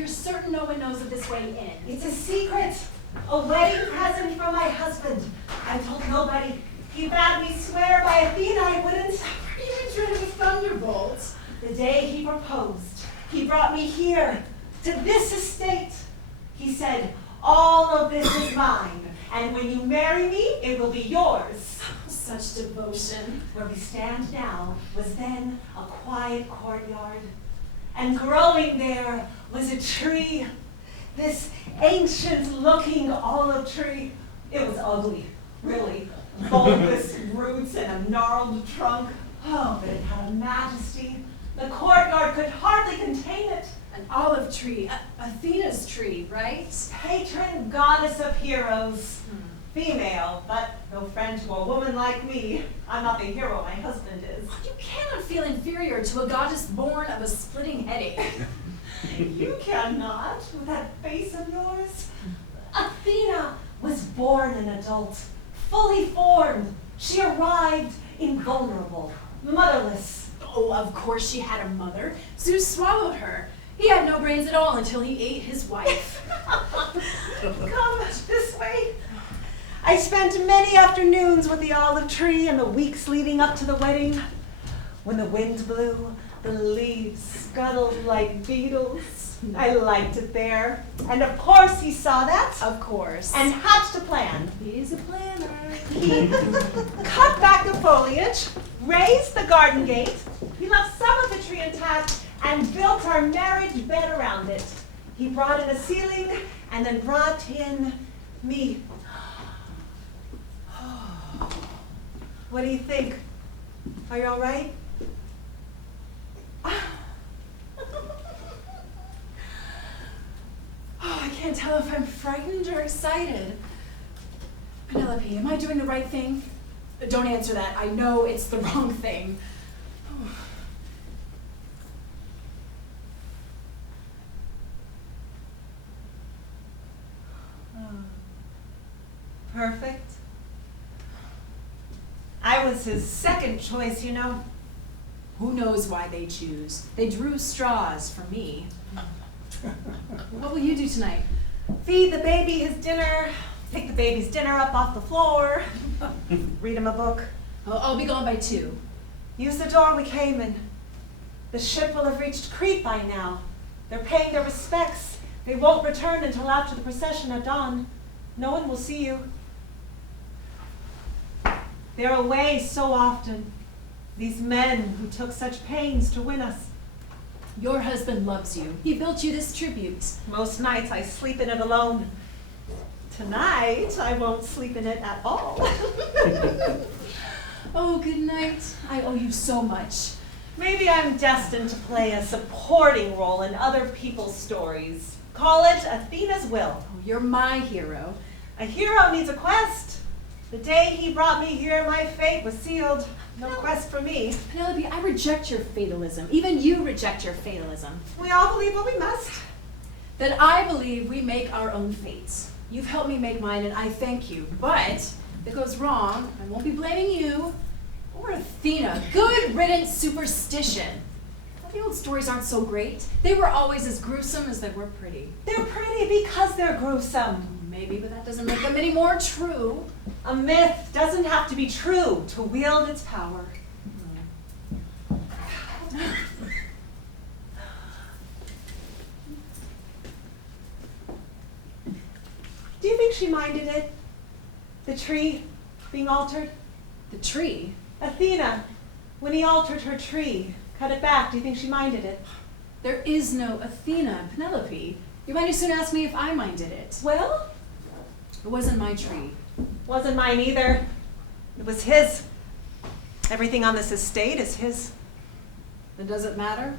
You're certain no one knows of this way in? It's a secret. A wedding present from my husband. I told nobody. He bade me swear by Athena I wouldn't. Are you in dread of a thunderbolt? The day he proposed, he brought me here, to this estate. He said, all of this is mine, and when you marry me, it will be yours. Such devotion. Where we stand now was then a quiet courtyard, and growing there was a tree, this ancient-looking olive tree. It was ugly, really. Bulbous roots and a gnarled trunk. Oh, but it had a majesty. The courtyard could hardly contain it. An olive tree, Athena's tree, right? Patron goddess of heroes. Female, but no friend to a woman like me. I'm not the hero my husband is. You cannot feel inferior to a goddess born of a splitting headache. You cannot, with that face of yours. Athena was born an adult, fully formed. She arrived invulnerable, motherless. Oh, of course she had a mother. Zeus swallowed her. He had no brains at all until he ate his wife. Come this way. I spent many afternoons with the olive tree in the weeks leading up to the wedding. When the wind blew, the leaves scuttled like beetles. I liked it there. And of course he saw that. Of course. And hatched a plan. He's a planner. He cut back the foliage, raised the garden gate. He left some of the tree intact and built our marriage bed around it. He brought in a ceiling and then brought in me. What do you think? Are you all right? Oh, I can't tell if I'm frightened or excited. Penelope, am I doing the right thing? Don't answer that. I know it's the wrong thing. Perfect. I was his second choice, you know. Who knows why they choose? They drew straws for me. What will you do tonight? Feed the baby his dinner, pick the baby's dinner up off the floor, read him a book. I'll be gone by 2. Use the door we came in. The ship will have reached Crete by now. They're paying their respects. They won't return until after the procession at dawn. No one will see you. They're away so often. These men who took such pains to win us. Your husband loves you. He built you this tribute. Most nights I sleep in it alone. Tonight I won't sleep in it at all. Oh, good night. I owe you so much. Maybe I'm destined to play a supporting role in other people's stories. Call it Athena's will. Oh, you're my hero. A hero needs a quest. The day he brought me here, my fate was sealed. No quest for me. Penelope, I reject your fatalism. Even you reject your fatalism. We all believe what we must. Then I believe we make our own fates. You've helped me make mine, and I thank you. But if it goes wrong, I won't be blaming you or Athena. Good riddance, superstition. The old stories aren't so great. They were always as gruesome as they were pretty. They're pretty because they're gruesome. Maybe, but that doesn't make them any more true. A myth doesn't have to be true to wield its power. Do you think she minded it? The tree being altered? The tree? Athena, when he altered her tree, cut it back, do you think she minded it? There is no Athena, Penelope. You might as soon ask me if I minded it. Well, It wasn't my tree. wasn't mine either. It was his. Everything on this estate is his. Then does it matter?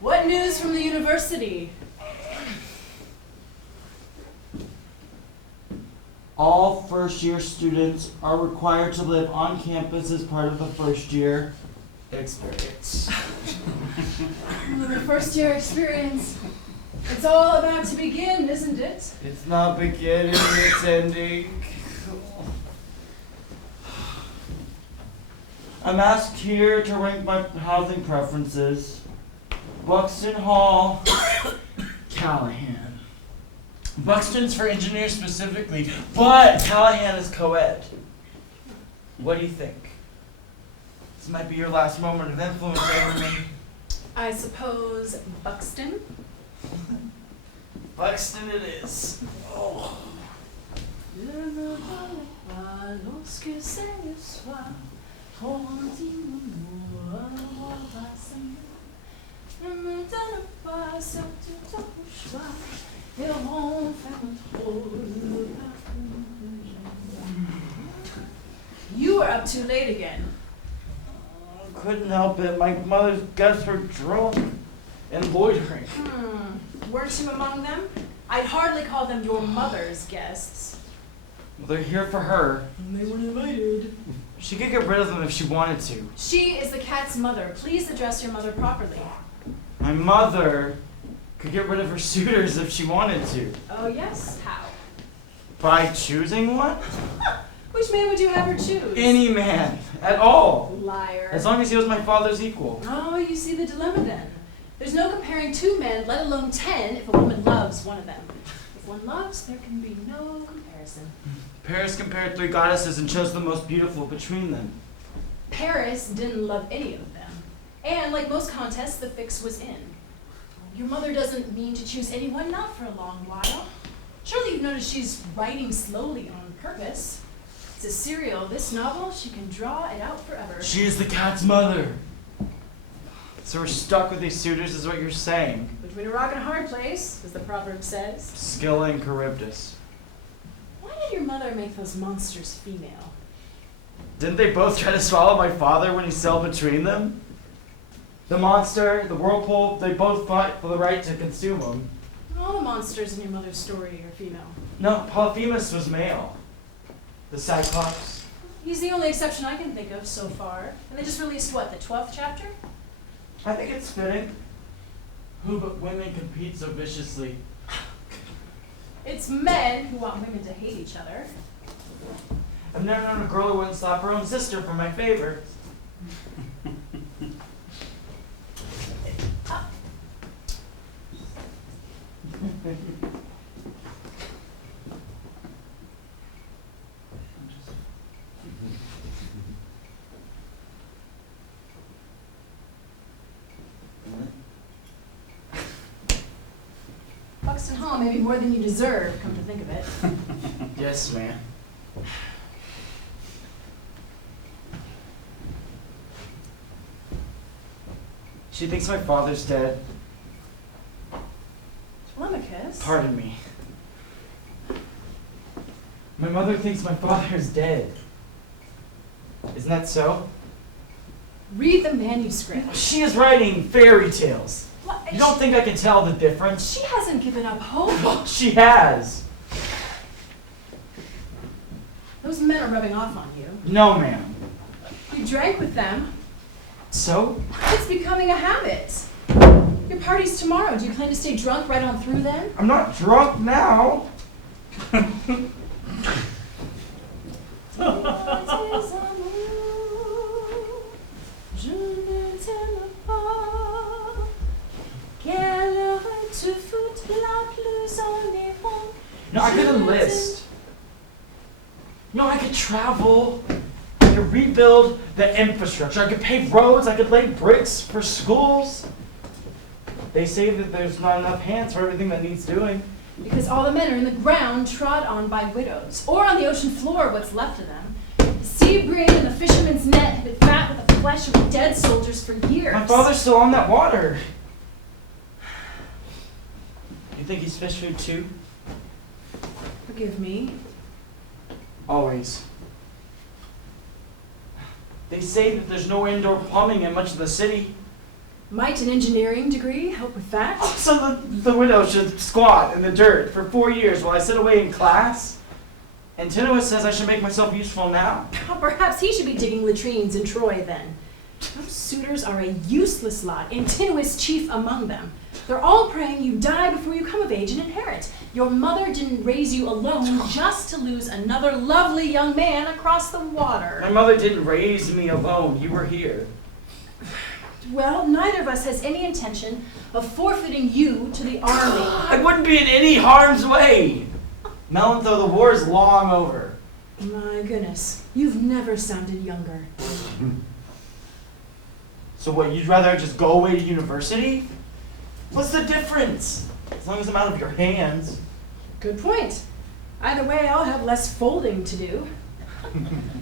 What news from the university? All first-year students are required to live on campus as part of the first-year experience. The first year experience. It's all about to begin, isn't it? It's not beginning, it's ending. I'm asked here to rank my housing preferences. Buxton Hall, Callahan. Buxton's for engineers specifically, but Callahan is co-ed. What do you think? This might be your last moment of influence over me. I suppose Buxton? Buxton it is. Oh. You were up too late again. Couldn't help it. My mother's guests were drunk and loitering. Weren't you among them? I'd hardly call them your mother's guests. Well, they're here for her. And they weren't invited. She could get rid of them if she wanted to. She is the cat's mother. Please address your mother properly. My mother could get rid of her suitors if she wanted to. Oh yes, how? By choosing one? Which man would you have her choose? Any man. At all. Liar. As long as he was my father's equal. Oh, you see the dilemma then. There's no comparing 2 men, let alone 10, if a woman loves one of them. If one loves, there can be no comparison. Paris compared 3 goddesses and chose the most beautiful between them. Paris didn't love any of them. And like most contests, the fix was in. Your mother doesn't mean to choose anyone, not for a long while. Surely you've noticed she's writing slowly on purpose. It's a serial. This novel, she can draw it out forever. She is the cat's mother. So we're stuck with these suitors is what you're saying. Between a rock and a hard place, as the proverb says. Scylla and Charybdis. Why did your mother make those monsters female? Didn't they both try to swallow my father when he sailed between them? The monster, the whirlpool, they both fought for the right to consume him. All the monsters in your mother's story are female. No, Polyphemus was male. The Cyclops. He's the only exception I can think of so far. And they just released what, the 12th chapter? I think it's fitting. Who but women compete so viciously? It's men who want women to hate each other. I've never known a girl who wouldn't slap her own sister for my favor. Buxton Hall may be more than you deserve, come to think of it. Yes, ma'am. She thinks my father's dead. Telemachus? Pardon me. My mother thinks my father is dead. Isn't that so? Read the manuscript. She is writing fairy tales. What? You don't think I can tell the difference? She hasn't given up hope. She has. Those men are rubbing off on you. No, ma'am. You drank with them. So? It's becoming a habit. Your party's tomorrow. Do you plan to stay drunk right on through then? I'm not drunk now. No, I could enlist. No, I could travel. I could rebuild the infrastructure. I could pave roads. I could lay bricks for schools. They say that there's not enough hands for everything that needs doing. Because all the men are in the ground trod on by widows, or on the ocean floor, what's left of them. The sea bream and the fisherman's net have been fat with the flesh of dead soldiers for years. My father's still on that water. You think he's fish food too? Forgive me. Always. They say that there's no indoor plumbing in much of the city. Might an engineering degree help with that? So the widow should squat in the dirt for 4 years while I sit away in class? Antinous says I should make myself useful now. Well, perhaps he should be digging latrines in Troy then. Those suitors are a useless lot, Antinous chief among them. They're all praying you die before you come of age and inherit. Your mother didn't raise you alone just to lose another lovely young man across the water. My mother didn't raise me alone. You were here. Well, neither of us has any intention of forfeiting you to the army. I wouldn't be in any harm's way. Melantho, the war is long over. My goodness, you've never sounded younger. So what, you'd rather I just go away to university? What's the difference? As long as I'm out of your hands. Good point. Either way, I'll have less folding to do.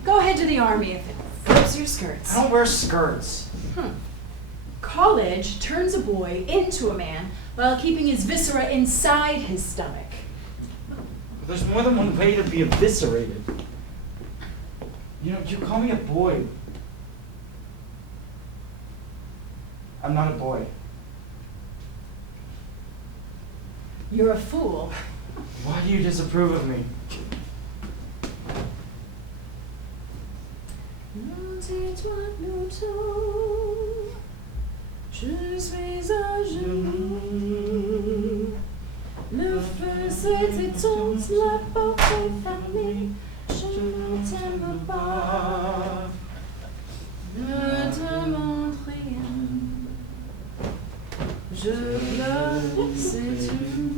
Go ahead to the army if it flips your skirts. I don't wear skirts. College turns a boy into a man while keeping his viscera inside his stomach. There's more than one way to be eviscerated. You know, you call me a boy. I'm not a boy. You're a fool. Why do you disapprove of me? Je suis à genoux. Le feu s'est éteint, la porte est fermée. Je t'aime pas, ne demande rien. Je le sais tout.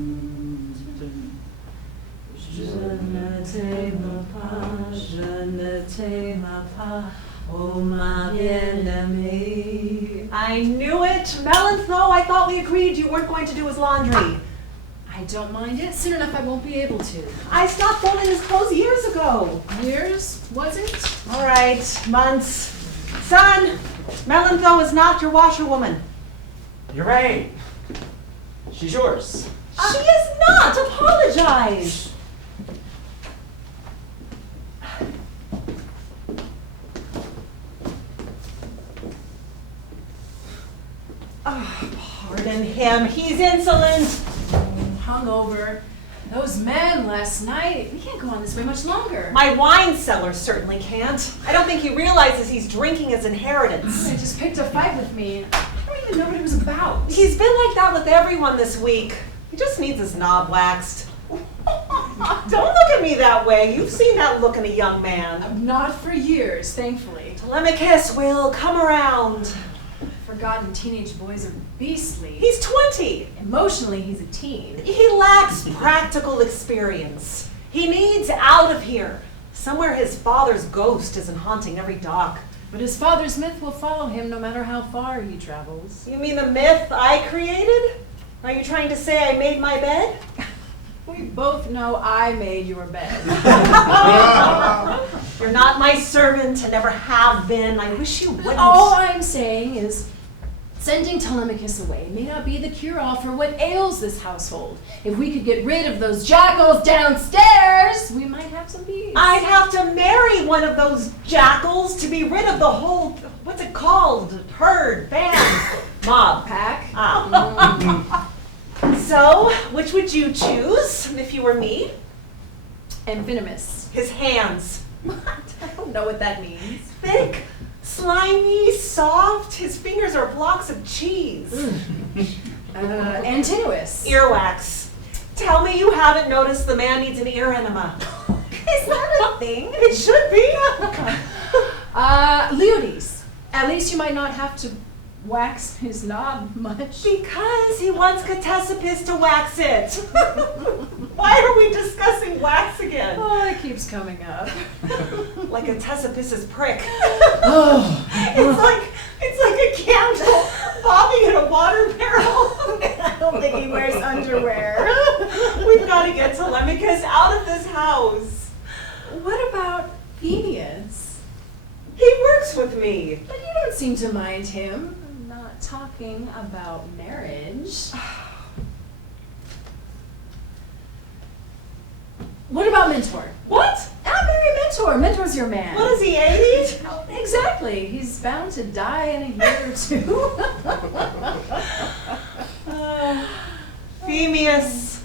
Je ne t'aime pas, je ne t'aime pas, oh ma bien-aimée. I knew it. Melantho, I thought we agreed you weren't going to do his laundry. I don't mind it. Soon enough I won't be able to. I stopped folding his clothes years ago. Years, was it? All right, months. Son, Melantho is not your washerwoman. You're right. She's yours. She is not. Apologize. Oh, pardon him. He's insolent. Hungover. Those men last night, we can't go on this way much longer. My wine cellar certainly can't. I don't think he realizes he's drinking his inheritance. They just picked a fight with me. I don't even know what it was about. He's been like that with everyone this week. He just needs his knob waxed. Don't look at me that way. You've seen that look in a young man. Not for years, thankfully. Telemachus will come around. Forgotten teenage boys are beastly. He's 20. Emotionally, he's a teen. He lacks practical experience. He needs out of here. Somewhere his father's ghost isn't haunting every dock. But his father's myth will follow him no matter how far he travels. You mean the myth I created? Are you trying to say I made my bed? We both know I made your bed. You're not my servant and never have been. I wish you wouldn't. All I'm saying is, sending Telemachus away may not be the cure-all for what ails this household. If we could get rid of those jackals downstairs, we might have some peace. I'd have to marry one of those jackals to be rid of the whole, what's it called? Herd, band, mob. Pack. Ah. So, which would you choose if you were me? Amphinimous. His hands. What? I don't know what that means. Thick, slimy, soft. His fingers are blocks of cheese. Antinuous. Earwax. Tell me you haven't noticed the man needs an ear enema. Is that a thing? It should be. Leodes. At least you might not have to wax his knob much. Because he wants Ctesippus to wax it. Why are we discussing wax again? Oh, it keeps coming up. Like Ctesippus's prick. Oh. It's like a candle bobbing in a water barrel. I don't think he wears underwear. We've got to get Telemachus out of this house. What about Phineas? He works with me. But you don't seem to mind him. I'm not talking about marriage. What about Mentor? What? I'll marry Mentor. Mentor's your man. What is he, 80? Exactly. He's bound to die in a year or two. Phineas.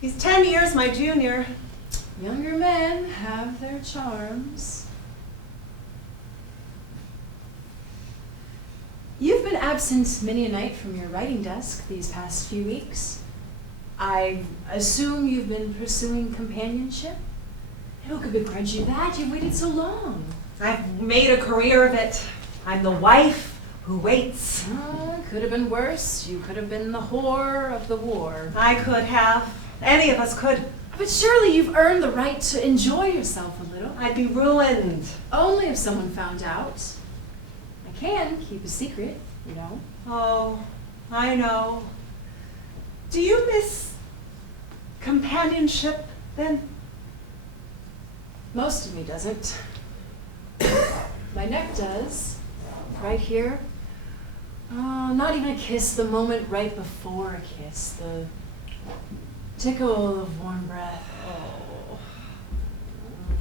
He's 10 years my junior. Younger men have their charms. You've been absent many a night from your writing desk these past few weeks. I assume you've been pursuing companionship? Who could begrudge you that? You've waited so long. I've made a career of it. I'm the wife who waits. Could have been worse. You could have been the whore of the war. I could have. Any of us could. But surely you've earned the right to enjoy yourself a little. I'd be ruined. Only if someone found out. I can keep a secret, you know. Oh, I know. Do you miss companionship then? Most of me doesn't. My neck does. Right here. Oh, not even a kiss, the moment right before a kiss. The tickle of warm breath. Oh.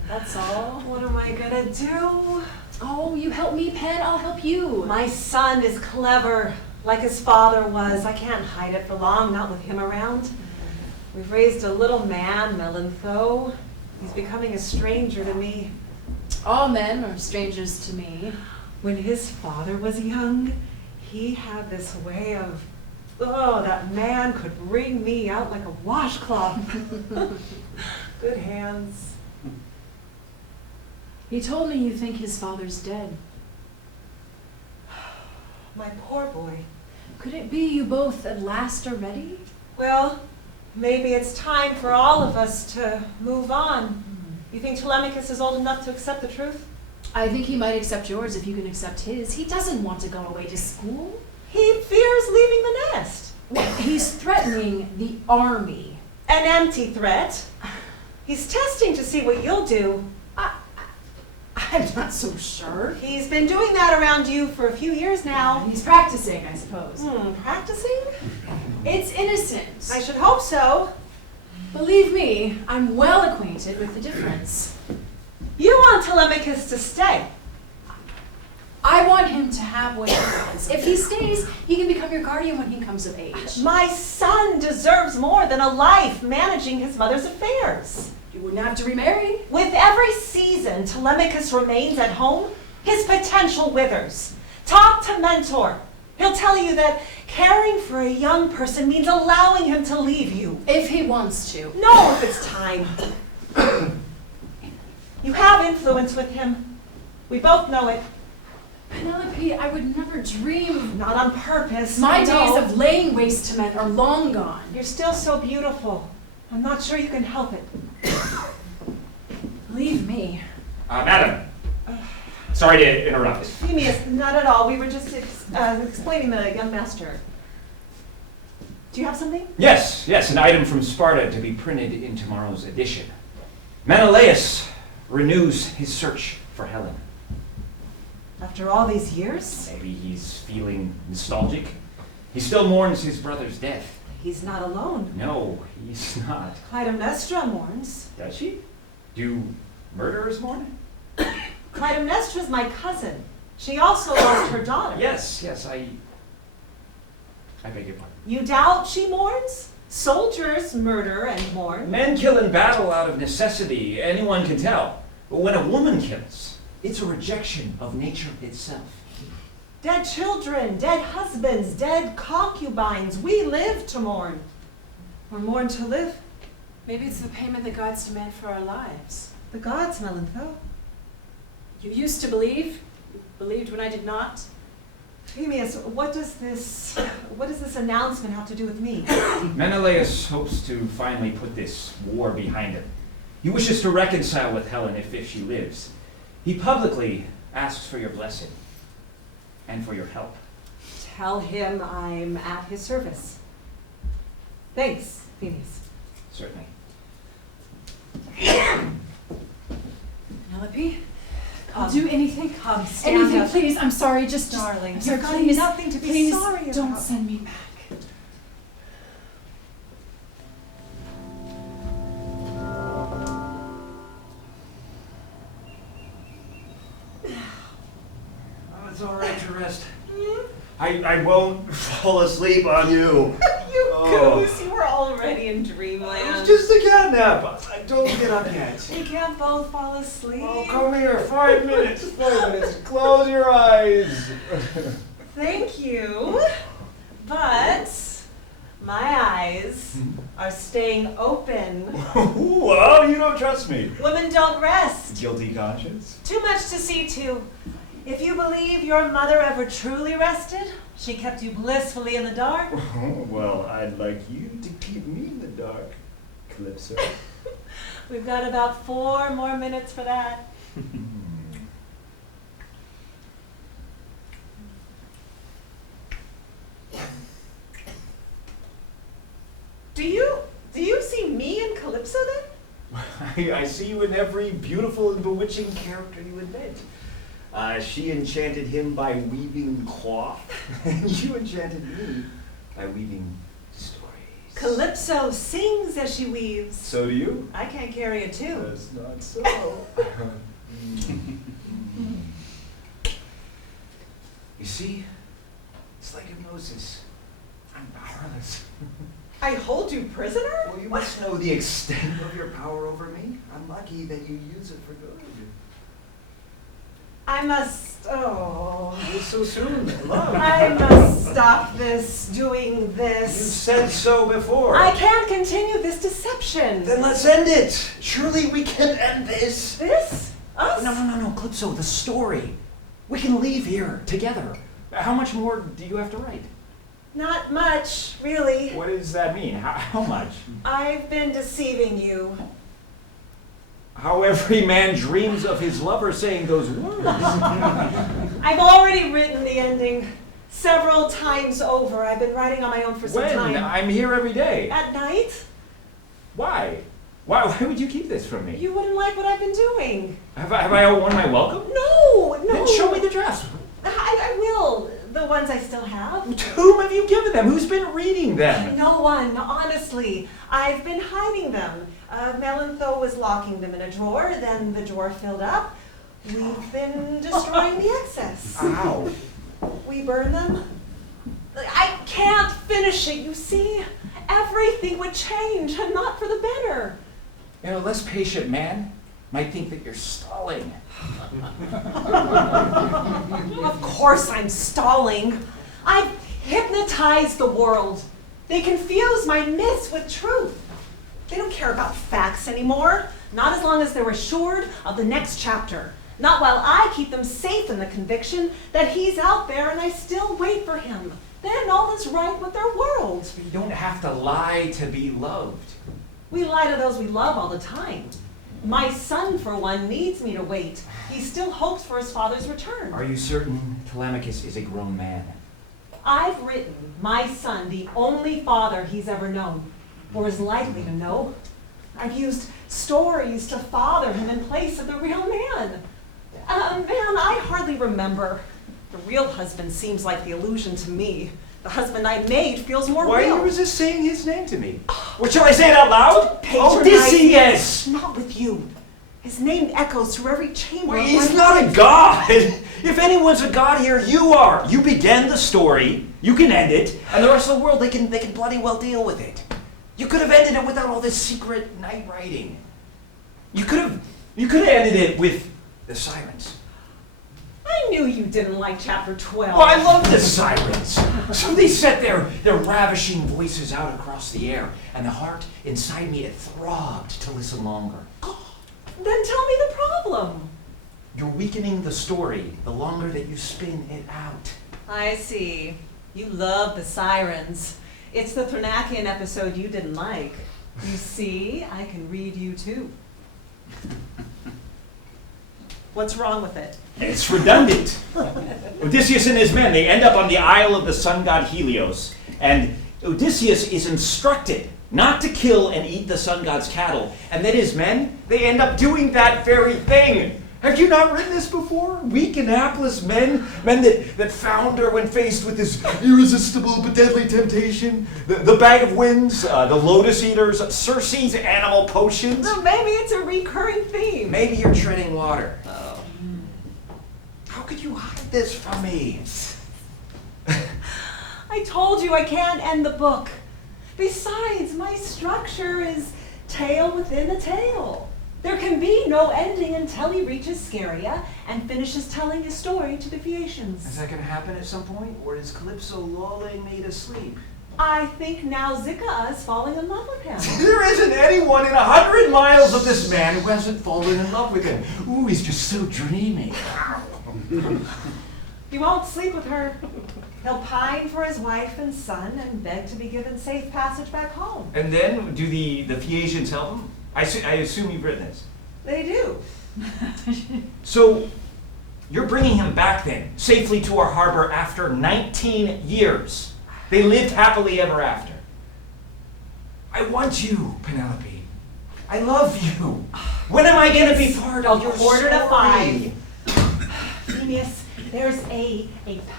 That's all. What am I gonna do? Oh, you help me, Pen, I'll help you. My son is clever, like his father was. I can't hide it for long, not with him around. We've raised a little man, Melantho. He's becoming a stranger to me. All men are strangers to me. When his father was young, he had this way of, oh, that man could wring me out like a washcloth. Good hands. He told me you think his father's dead. My poor boy. Could it be you both at last are ready? Well, maybe it's time for all of us to move on. You think Telemachus is old enough to accept the truth? I think he might accept yours if you can accept his. He doesn't want to go away to school. He fears leaving the nest. He's threatening the army. An empty threat. He's testing to see what you'll do. I'm not so sure. He's been doing that around you for a few years now. He's practicing, I suppose. Practicing? It's innocent. I should hope so. Believe me, I'm well acquainted with the difference. You want Telemachus to stay. I want him to have what he wants. If he stays, he can become your guardian when he comes of age. My son deserves more than a life managing his mother's affairs. You wouldn't have to remarry. With every season Telemachus remains at home, his potential withers. Talk to Mentor. He'll tell you that caring for a young person means allowing him to leave you. If he wants to. No, if it's time. You have influence with him. We both know it. Penelope, I would never dream of... Not on purpose. My I know. days of laying waste to men are long gone. You're still so beautiful. I'm not sure you can help it. Believe me. Madam. Sorry to interrupt. Phemius, not at all. We were just explaining the young master. Do you have something? Yes, an item from Sparta to be printed in tomorrow's edition. Menelaus renews his search for Helen. After all these years? Maybe he's feeling nostalgic. He still mourns his brother's death. He's not alone. No, he's not. Clytemnestra mourns. Does she? Do murderers mourn? Clytemnestra's my cousin. She also lost her daughter. Yes, I beg your pardon. You doubt she mourns? Soldiers murder and mourn. Men kill in battle out of necessity, anyone can tell. But when a woman kills, it's a rejection of nature itself. Dead children, dead husbands, dead concubines. We live to mourn. Or mourn to live. Maybe it's the payment the gods demand for our lives. The gods, Melantho. You used to believe. You believed when I did not. Phemius, what does this announcement have to do with me? Menelaus hopes to finally put this war behind him. He wishes to reconcile with Helen if she lives. He publicly asks for your blessing and for your help. Tell him I'm at his service. Thanks, Phemius. Certainly. Penelope, I'll do anything. Come, stand Anything, up. please. I'm sorry. Just Darling, I'm sorry, you've got please, nothing to be please sorry about. don't send me back. It's all right to rest. I won't fall asleep on you. You Oh. goose, you were already in It's dreamland. just a cat nap. Don't get up yet. We can't both fall asleep. Oh, come here. 5 minutes. 5 minutes. Close your eyes. Thank you. But my eyes are staying open. Well, you don't trust me. Women don't rest. Guilty conscience. Too much to see to. If you believe your mother ever truly rested, she kept you blissfully in the dark. Well, I'd like you to keep me in the dark, Calypso. We've got about 4 more minutes for that. Do you see me in Calypso then? I see you in every beautiful and bewitching character you invent. She enchanted him by weaving cloth, and you enchanted me by weaving stories. Calypso sings as she weaves. So do you? I can't carry a tune. That's not so. You see, it's like hypnosis. I'm powerless. I hold you prisoner? Well, you must know the extent of your power over me. I'm lucky that you use it for good. I must, Oh, so soon, love. I must stop this, doing You this. said so before. I can't continue this deception. Then let's end it. Surely we can end this. This? Us? No, Calypso, the story. We can leave here together. How much more do you have to write? Not much, really. What does that mean? How much? I've been deceiving you. How every man dreams of his lover saying those words. I've already written the ending several times over. I've been writing on my own for some time. I'm here every day. At night? Why? Why would you keep this from me? You wouldn't like what I've been doing. Have I outworn my welcome? No. Then show me the dress. I will. The ones I still have. To whom have you given them? Who's been reading them? No one, honestly. I've been hiding them. Melantho was locking them in a drawer, then the drawer filled up. We've been destroying the excess. Ow. We burn them. I can't finish it, you see? Everything would change, and not for the better. A less patient man might think that you're stalling. Of course I'm stalling. I've hypnotized the world. They confuse my myths with truth. They don't care about facts anymore, not as long as they're assured of the next chapter. Not while I keep them safe in the conviction that he's out there and I still wait for him. Then all is right with their world. You don't have to lie to be loved. We lie to those we love all the time. My son, for one, needs me to wait. He still hopes for his father's return. Are you certain Telemachus is a grown man? I've written my son, the only father he's ever known, or is likely to know. I've used stories to father him in place of the real man. Man, I hardly remember. The real husband seems like the illusion to me. The husband I made feels more Why real. do you resist saying his name to me? Or shall I say it out loud? Patronize Odysseus! Not with you. His name echoes through every chamber. Well, of he's my not a life. god! If anyone's a god here, you are! You began the story, you can end it, and the rest of the world, they can bloody well deal with it. You could have ended it without all this secret night writing. You could have ended it with the sirens. I knew you didn't like chapter 12. Oh, I love the sirens. So they set their ravishing voices out across the air, and the heart inside me, it throbbed to listen longer. Then tell me the problem. You're weakening the story the longer that you spin it out. I see. You love the sirens. It's the Thrinakian episode you didn't like. You see, I can read you too. What's wrong with it? It's redundant. Odysseus and his men, they end up on the isle of the sun god Helios, and Odysseus is instructed not to kill and eat the sun god's cattle, and then his men, they end up doing that very thing. Have you not written this before? Weak and hapless men that founder when faced with this irresistible but deadly temptation, the bag of winds, the lotus eaters, Circe's animal potions. Well, maybe it's a recurring theme. Maybe you're treading water. How could you hide this from me? I told you I can't end the book. Besides, my structure is tale within a tale. There can be no ending until he reaches Scheria and finishes telling his story to the Phaeacians. Is that going to happen at some point, or is Calypso lulling me to sleep? I think Nausicaa is falling in love with him. There isn't anyone in 100 miles of this man who hasn't fallen in love with him. Ooh, he's just so dreamy. He won't sleep with her. He'll pine for his wife and son and beg to be given safe passage back home. And then, do the Phaeacians help him? I assume you've written this. They do. So, you're bringing him back then, safely to our harbor after 19 years. They lived happily ever after. I want you, Penelope. I love you. When am I going to be part of your Quarter to story? 5. Phineas, there's a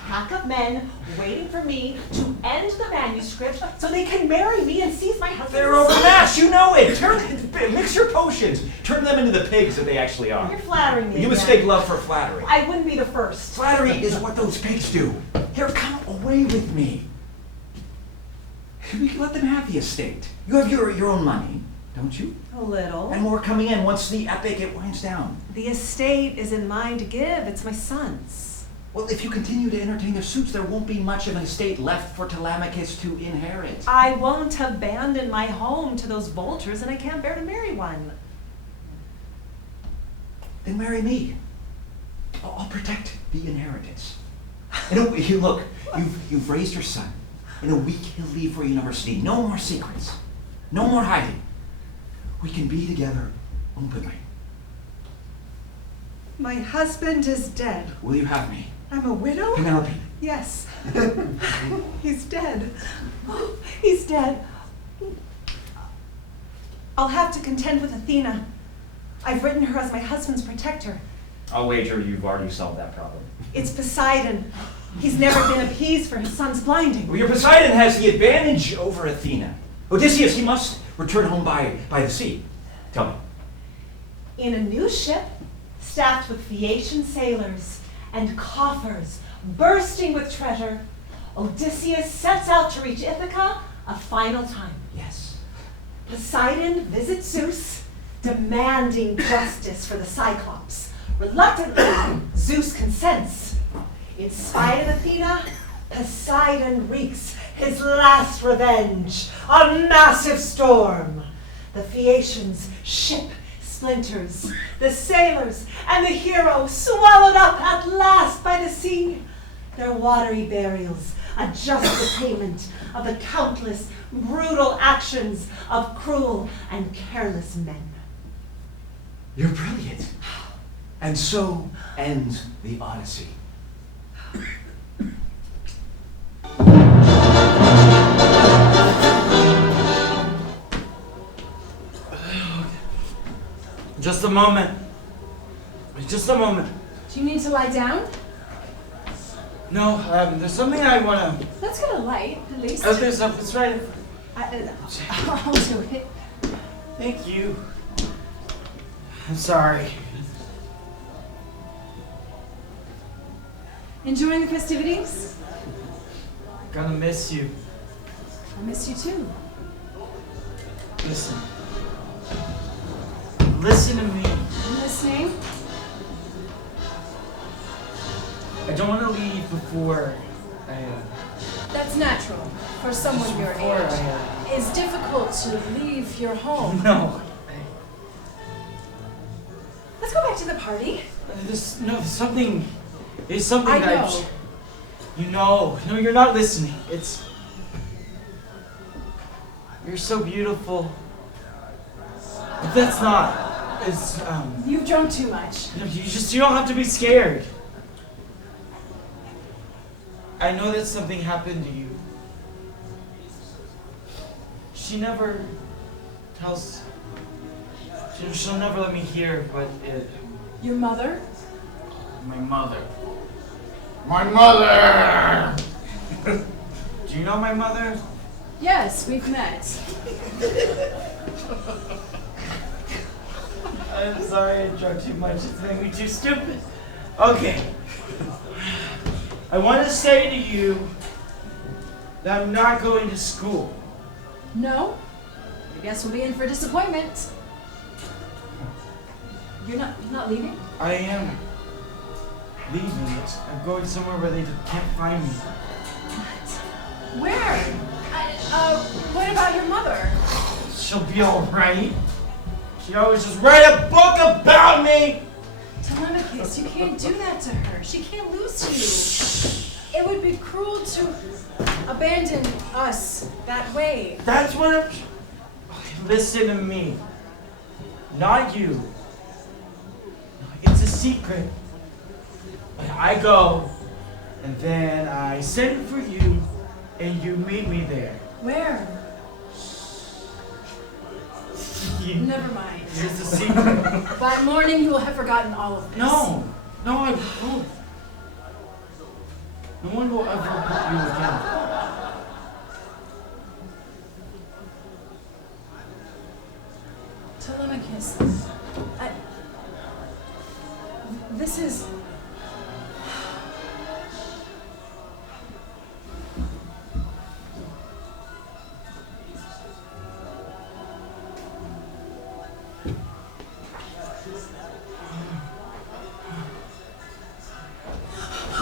pack of men waiting for me to end the manuscript so they can marry me and seize my husband's They're overmatched, you know it. Mix your potions. Turn them into the pigs that they actually are. You're flattering me. You again. mistake love for flattery. I wouldn't be the first. Flattery is what those pigs do. Here, come away with me. We can let them have the estate. You have your own money, don't you? A little. And more coming in once the epic it winds down. The estate isn't mine to give, it's my son's. Well, if you continue to entertain their suits, there won't be much of an estate left for Telemachus to inherit. I won't abandon my home to those vultures, and I can't bear to marry one. then marry me. I'll protect the inheritance. Look, you've raised your son. In a week, he'll leave for university. No more secrets. No more hiding. We can be together openly. My husband is dead. Will you have me? I'm a widow? Penelope. Yes. He's dead. He's dead. I'll have to contend with Athena. I've written her as my husband's protector. I'll wager you've already solved that problem. It's Poseidon. He's never been appeased for his son's blinding. Well, your Poseidon has the advantage over Athena. Odysseus, he must return home by the sea. Tell me. In a new ship, staffed with Phaeacian sailors and coffers bursting with treasure, Odysseus sets out to reach Ithaca a final time. Yes. Poseidon visits Zeus, demanding justice for the Cyclops. Reluctantly, Zeus consents. In spite of Athena, Poseidon wreaks his last revenge. A massive storm. The Phaeacians' ship splinters. The sailors and the hero swallowed up at last by the sea. Their watery burials a just repayment of the countless brutal actions of cruel and careless men. You're brilliant. And so ends the Odyssey. Just a moment. Just a moment. Do you need to lie down? No, there's something I wanna. Let's get a light, at least. Oh, there's something. It's right. I'll do it. Thank you. I'm sorry. Enjoying the festivities? Gonna miss you. I miss you too. Listen. Listen to me. I'm listening. I don't want to leave before That's natural for someone your before age. It's difficult to leave your home. No. Let's go back to the party. There's something. It's something I that know. You know. No, you're not listening. It's. You're so beautiful. But that's not. It's You've drunk too much. You don't have to be scared. I know that something happened to you. She never tells. She'll never let me hear, but Your mother? my mother. My mother! Do you know my mother? Yes, we've met. I'm sorry I drunk too much. It's made me too stupid. Okay. I want to say to you that I'm not going to school. No? I guess we'll be in for disappointment. You're not leaving? I am leaving. I'm going somewhere where they can't find me. Where? What about your mother? She'll be alright. She always just write a book about me! Telemachus, you can't do that to her. She can't lose you. It would be cruel to abandon us that way. That's what I'm... Okay, listen to me. Not you. It's a secret. I go, and then I send for you, and you meet me there. Where? Never mind. It's a secret. By morning, you will have forgotten all of this. No, I won't. No one will ever hurt you again. Telemachus, this is...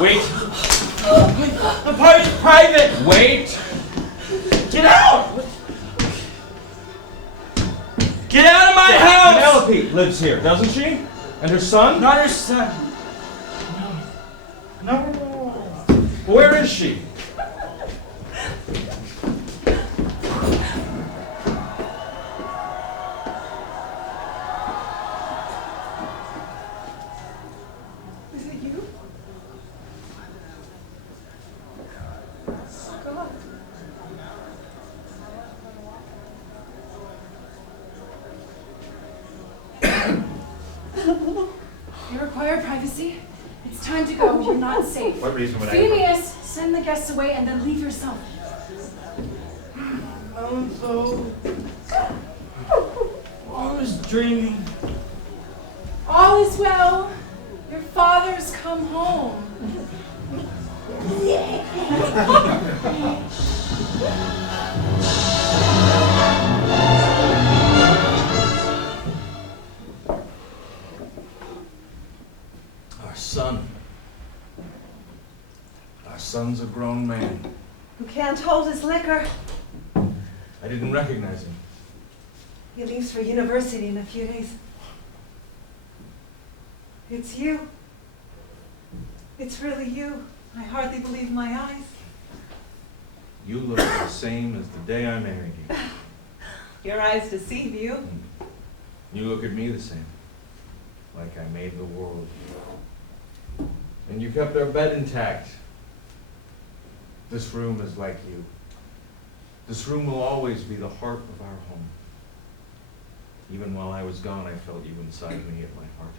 Wait! The party's private! Wait! Get out! Get out of my house! Penelope lives here, doesn't she? And her son? Not her son. No. Where is she? Is it you? God. You require privacy. It's time to go. You're not safe. What reason would I? Phineas, send the guests away and then leave yourself. I was dreaming. All is well. Your father's come home. Our son. Our son's a grown man. Who can't hold his liquor. I didn't recognize him. He leaves for university in a few days. It's you. It's really you. I hardly believe my eyes. You look the same as the day I married you. Your eyes deceive you. You look at me the same. Like I made the world. And you kept our bed intact. This room is like you. This room will always be the heart of our home. Even while I was gone, I felt you inside me at my heart.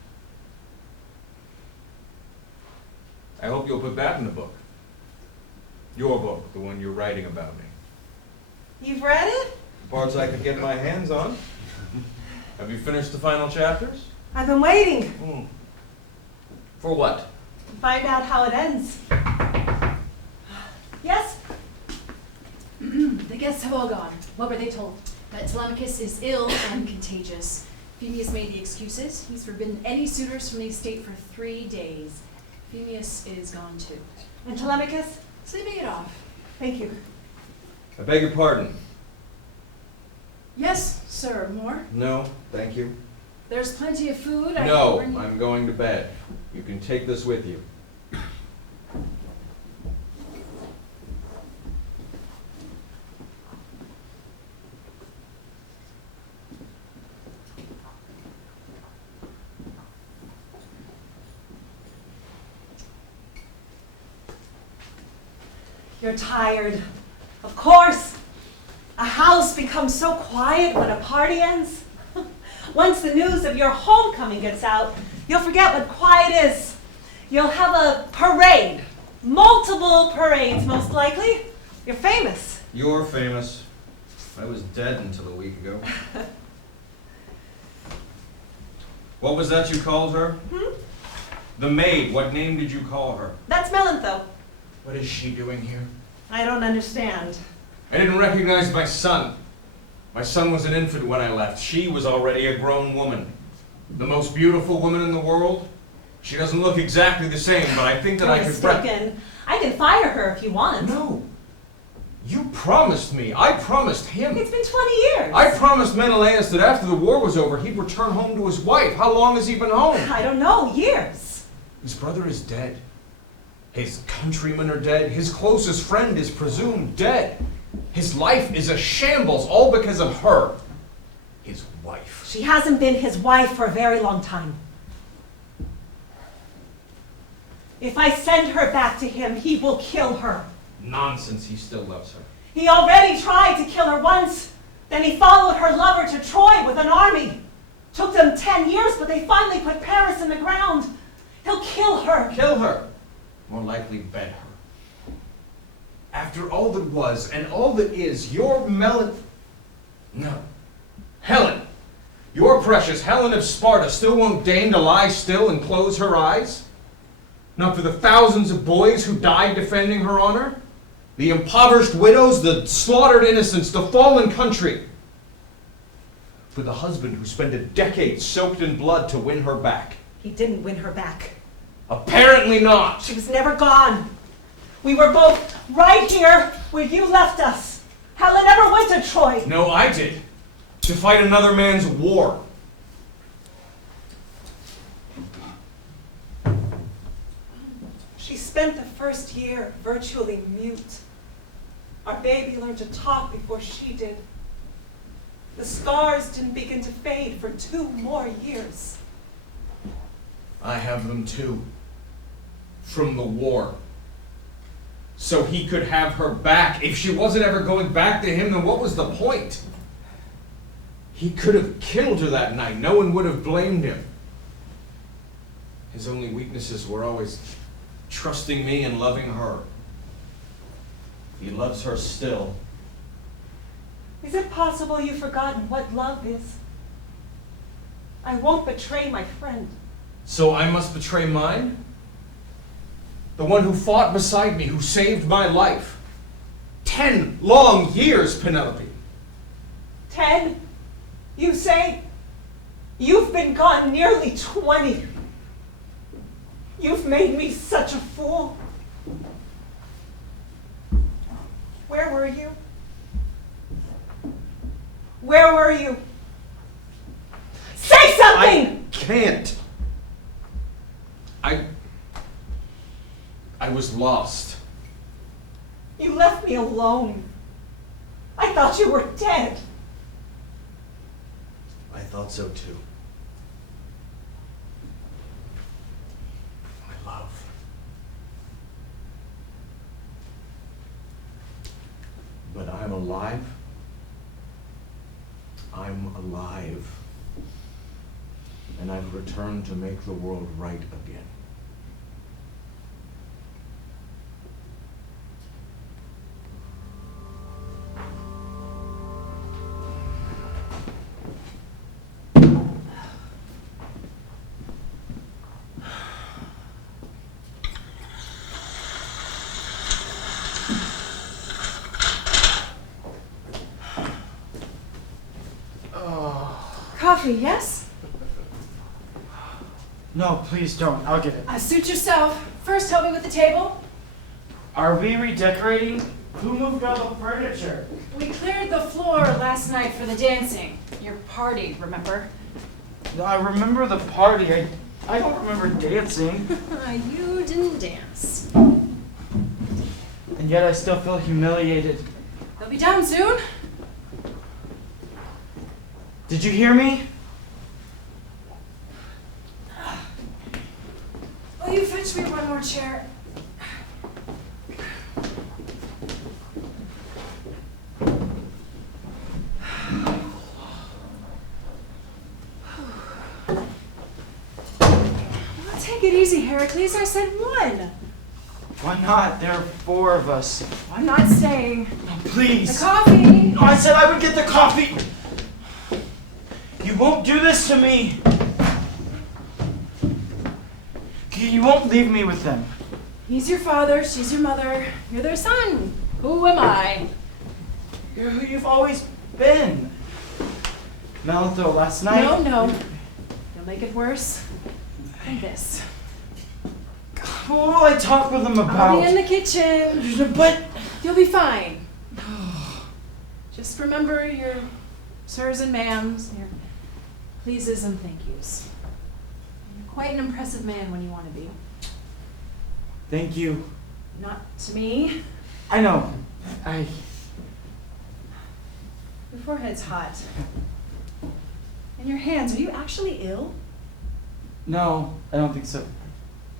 I hope you'll put that in the book. Your book, the one you're writing about me. You've read it? Parts I could get my hands on. Have you finished the final chapters? I've been waiting For what? to find out how it ends. Yes? The guests have all gone. What were they told? That Telemachus is ill and contagious. Phineas made the excuses. He's forbidden any suitors from the estate for 3 days. Phineas is gone too. And Telemachus? Sleeping it off. Thank you. I beg your pardon. Yes, sir. More? No, thank you. There's plenty of food. No, I'm going to bed. You can take this with you. You're tired. Of course. A house becomes so quiet when a party ends. Once the news of your homecoming gets out, you'll forget what quiet is. You'll have a parade. Multiple parades, most likely. You're famous. You're famous. I was dead until a week ago. What was that you called her? The maid. What name did you call her? That's Melantho. What is she doing here? I don't understand. I didn't recognize my son. My son was an infant when I left. She was already a grown woman. The most beautiful woman in the world. She doesn't look exactly the same, but I think that You're I could... mistaken. I can fire her if you want. No. You promised me. I promised him. It's been 20 years. I promised Menelaus that after the war was over, he'd return home to his wife. How long has he been home? I don't know. Years. His brother is dead. His countrymen are dead. His closest friend is presumed dead. His life is a shambles, all because of her. His wife. She hasn't been his wife for a very long time. If I send her back to him, he will kill her. Nonsense, he still loves her. He already tried to kill her once. Then he followed her lover to Troy with an army. Took them 10 years, but they finally put Paris in the ground. He'll kill her. Kill her. More likely bed her. After all that was and all that is, your No. Helen. Your precious Helen of Sparta still won't deign to lie still and close her eyes? Not for the thousands of boys who died defending her honor? The impoverished widows, the slaughtered innocents, the fallen country. For the husband who spent a decade soaked in blood to win her back. He didn't win her back. Apparently not. She was never gone. We were both right here where you left us. Helen never went to Troy. No, I did. To fight another man's war. spent the first year virtually mute. Our baby learned to talk before she did. The scars didn't begin to fade for 2 more years. I have them too. From the war. So he could have her back. If she wasn't ever going back to him, then what was the point? He could have killed her that night. No one would have blamed him. His only weaknesses were always trusting me and loving her. He loves her still. Is it possible you've forgotten what love is? I won't betray my friend. So I must betray mine? The one who fought beside me, who saved my life. 10 long years, Penelope. 10? You say? You've been gone nearly 20. You've made me such a fool. Where were you? Where were you? Say something! I can't. I was lost. You left me alone. I thought you were dead. I thought so too. My love. But I'm alive. I'm alive. And I've returned to make the world right again. Coffee, yes? No, please don't. I'll get it. Suit yourself. First, help me with the table. Are we redecorating? Who moved all the furniture? We cleared the floor last night for the dancing. Your party, remember? No, I remember the party. I don't remember dancing. You didn't dance. And yet I still feel humiliated. They'll be down soon. Did you hear me? Will you fetch me one more chair? Take it easy, Heracles. I said one. Why not? There are 4 of us. I'm not staying. No, please. The coffee. No, I said I would get the coffee. You won't do this to me. You won't leave me with them. He's your father. She's your mother. You're their son. Who am I? You're who you've always been. Melantho, last night. No. You'll make it worse than this. What will I talk with them about? I'll be in the kitchen. But You'll be fine. Just remember your sirs and ma'ams, your pleases and thank yous. You're quite an impressive man when you want to be. thank you. Not to me. I know. Your forehead's hot. And your hands, are you actually ill? No, I don't think so.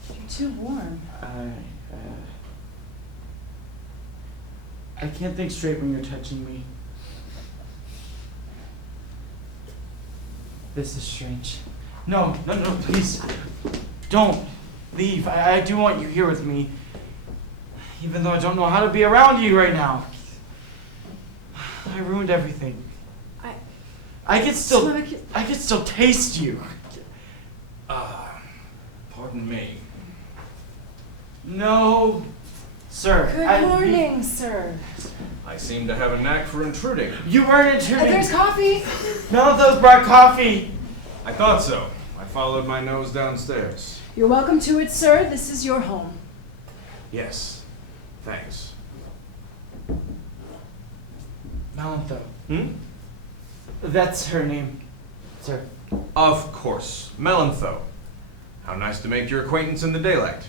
You're too warm. I can't think straight when you're touching me. This is strange. No, please. Don't leave. I do want you here with me. Even though I don't know how to be around you right now. I ruined everything. I can still taste you. Pardon me. No, sir. Good morning, sir. I seem to have a knack for intruding. You weren't intruding. There's coffee. None of those brought coffee. I thought so. I followed my nose downstairs. You're welcome to it, sir. This is your home. Yes. Thanks. Melantho. Hmm? That's her name, sir. Of course. Melantho. How nice to make your acquaintance in the daylight.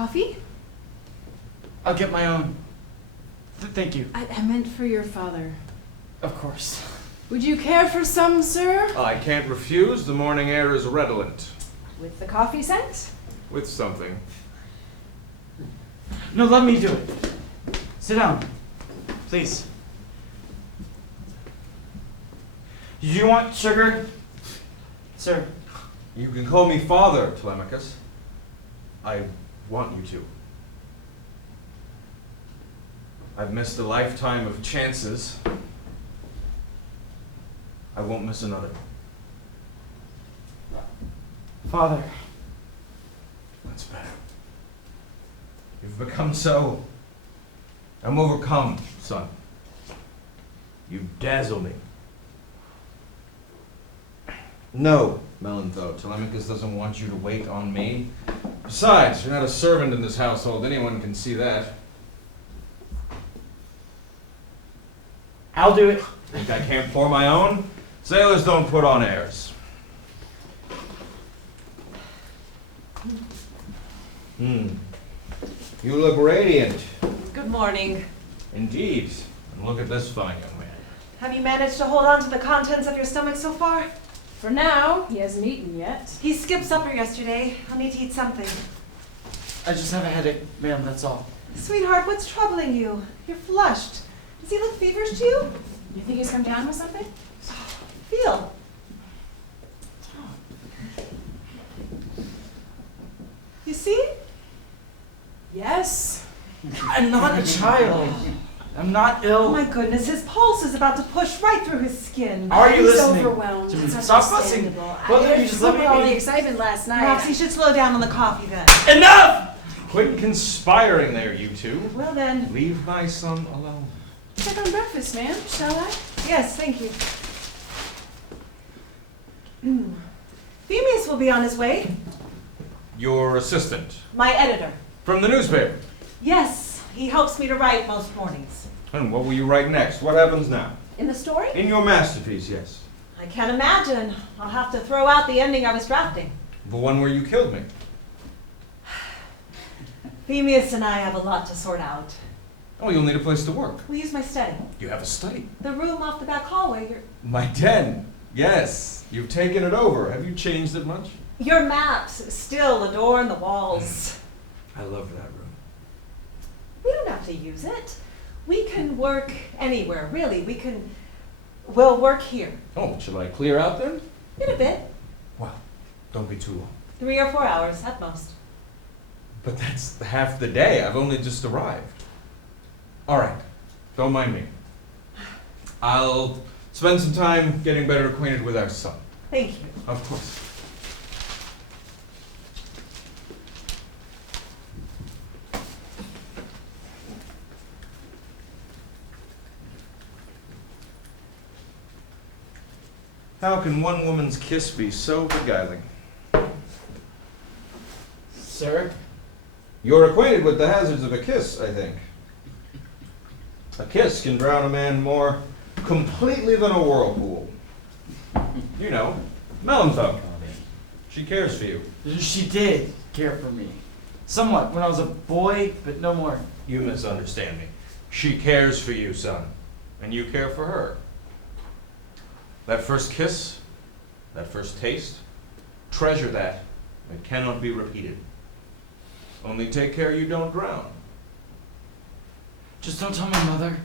Coffee? I'll get my own. Thank you. I meant for your father. Of course. Would you care for some, sir? I can't refuse. The morning air is redolent. With the coffee scent? With something. No, let me do it. Sit down. Please. Do you want sugar? Sir. You can call me Father, Telemachus. I want you to. I've missed a lifetime of chances. I won't miss another. Father. That's better. You've become so... I'm overcome, son. You dazzle me. No, Melantho. Telemachus doesn't want you to wait on me. Besides, you're not a servant in this household. Anyone can see that. I'll do it. Think I can't pour my own? Sailors don't put on airs. You look radiant. Good morning. Indeed. And look at this fine young man. Have you managed to hold on to the contents of your stomach so far? For now, he hasn't eaten yet. He skipped supper yesterday. I'll need to eat something. I just have a headache, ma'am, that's all. Sweetheart, what's troubling you? You're flushed. Does he look feverish to you? You think he's come down with something? Feel. You see? Yes. I'm not a child. I'm not Oh ill. my goodness, his pulse is about to push right through his skin. Are you He's listening? overwhelmed. to me? It's Stop fussing. understandable. Well, I you just let me all be. the excitement last night. Perhaps he should slow down on the coffee then. Enough! Quit conspiring there, you two. Well then, Leave my son alone. Check on breakfast, ma'am. Shall I? yes, thank you. Phemius will be on his way. Your assistant. My editor. From the newspaper. Yes, he helps me to write most mornings. And what will you write next? What happens now? In the story? In your masterpiece, yes. I can't imagine. I'll have to throw out the ending I was drafting. The one where you killed me. Phemius and I have a lot to sort out. Oh, you'll need a place to work. We'll use my study. You have a study. The room off the back hallway. My den. Yes. You've taken it over. Have you changed it much? Your maps still adorn the walls. I love that room. We don't have to use it. We can work anywhere, really. We'll work here. Oh, shall I clear out then? In a bit. Well, don't be too long. 3 or 4 hours at most. But that's half the day. I've only just arrived. All right. Don't mind me. I'll spend some time getting better acquainted with our son. Thank you. Of course. How can one woman's kiss be so beguiling? Sir? You're acquainted with the hazards of a kiss, I think. A kiss can drown a man more completely than a whirlpool. You know, Melantho. She cares for you. She did care for me. Somewhat, when I was a boy, but no more. You misunderstand me. She cares for you, son. And you care for her. That first kiss, that first taste, treasure that. It cannot be repeated. Only take care you don't drown. Just don't tell my mother.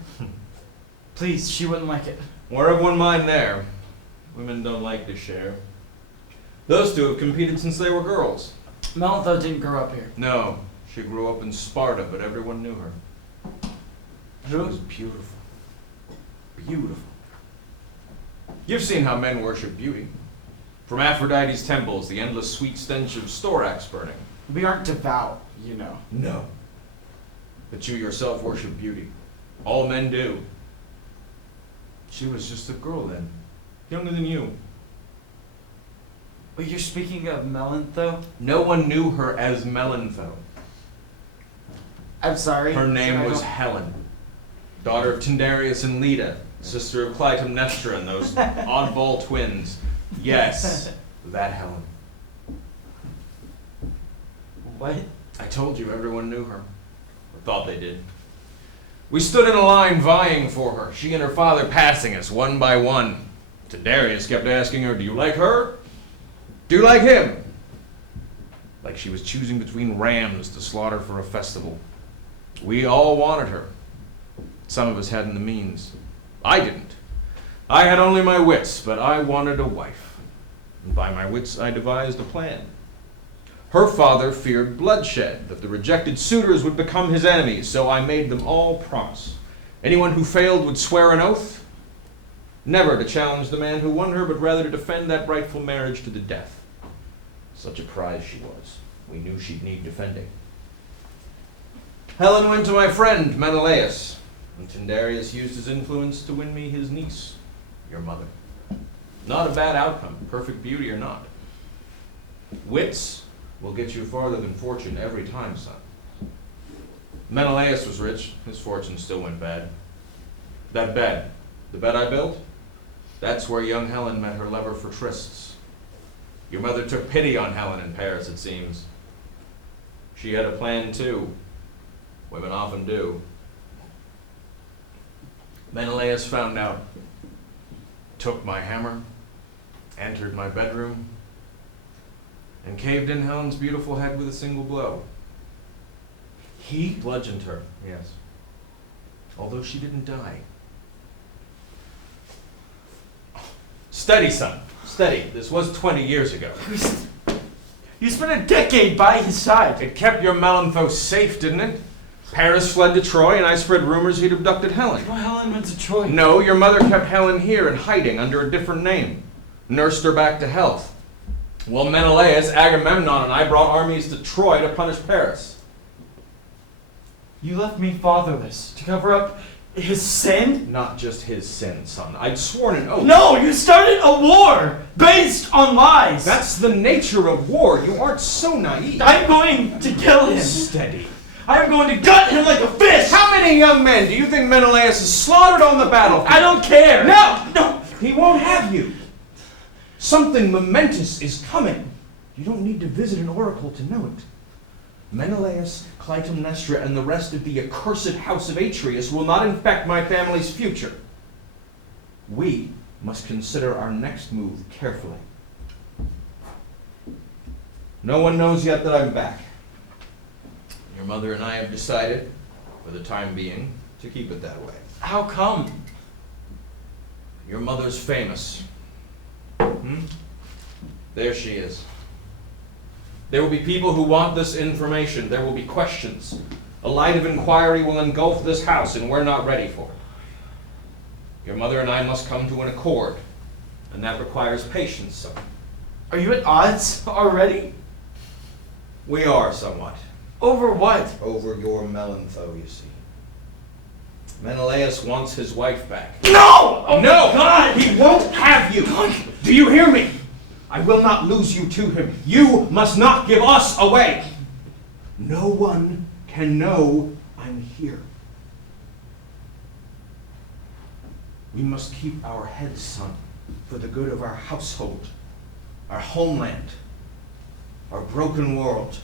Please, she wouldn't like it. More of one mind there. Women don't like to share. Those two have competed since they were girls. Melantho didn't grow up here. No, she grew up in Sparta, but everyone knew her. She was beautiful. Beautiful. You've seen how men worship beauty. From Aphrodite's temples, the endless sweet stench of storax burning. We aren't devout, you know. No. But you yourself worship beauty. All men do. She was just a girl then, younger than you. But you're speaking of Melantho? No one knew her as Melantho. I'm sorry. Her name Sir, I was don't- Helen, daughter of Tyndareus and Leda, sister of Clytemnestra and those oddball twins. Yes, that Helen. What? I told you everyone knew her. Or thought they did. We stood in a line vying for her, she and her father passing us one by one. Tiberius kept asking her, do you like her? Do you like him? Like she was choosing between rams to slaughter for a festival. We all wanted her. Some of us hadn't the means. I didn't. I had only my wits, but I wanted a wife. And by my wits, I devised a plan. Her father feared bloodshed, that the rejected suitors would become his enemies, so I made them all promise. Anyone who failed would swear an oath, never to challenge the man who won her, but rather to defend that rightful marriage to the death. Such a prize she was. We knew she'd need defending. Helen went to my friend, Menelaus, and Tyndareus used his influence to win me his niece, your mother. Not a bad outcome, perfect beauty or not. Wits will get you farther than fortune every time, son. Menelaus was rich, his fortune still went bad. That bed, the bed I built, that's where young Helen met her lover for trysts. Your mother took pity on Helen in Paris, it seems. She had a plan too. Women often do. Menelaus found out, took my hammer, entered my bedroom, and caved in Helen's beautiful head with a single blow. He bludgeoned her, yes, although she didn't die. Steady, son, steady. This was 20 years ago. You spent a decade by his side. It kept your Melanthos safe, didn't it? Paris fled to Troy, and I spread rumors he'd abducted Helen. Well, Helen went to Troy. No, your mother kept Helen here in hiding under a different name. Nursed her back to health. Well, Menelaus, Agamemnon, and I brought armies to Troy to punish Paris. You left me fatherless to cover up his sin? Not just his sin, son. I'd sworn an oath. No, you started a war based on lies. That's the nature of war. You aren't so naive. I'm going to kill him. Steady. I'm going to gut him like a fish. How many young men do you think Menelaus has slaughtered on the battlefield? I don't care. No! He won't have you. Something momentous is coming. You don't need to visit an oracle to know it. Menelaus, Clytemnestra, and the rest of the accursed house of Atreus will not infect my family's future. We must consider our next move carefully. No one knows yet that I'm back. Your mother and I have decided, for the time being, to keep it that way. How come? Your mother's famous. There she is. There will be people who want this information. There will be questions. A light of inquiry will engulf this house, and we're not ready for it. Your mother and I must come to an accord, and that requires patience, son. Are you at odds already? We are somewhat. Over what? Over your Melantho, you see. Menelaus wants his wife back. No! Oh No! my God! He won't have you! Do you hear me? I will not lose you to him. You must not give us away. No one can know I'm here. We must keep our heads, son, for the good of our household, our homeland, our broken world.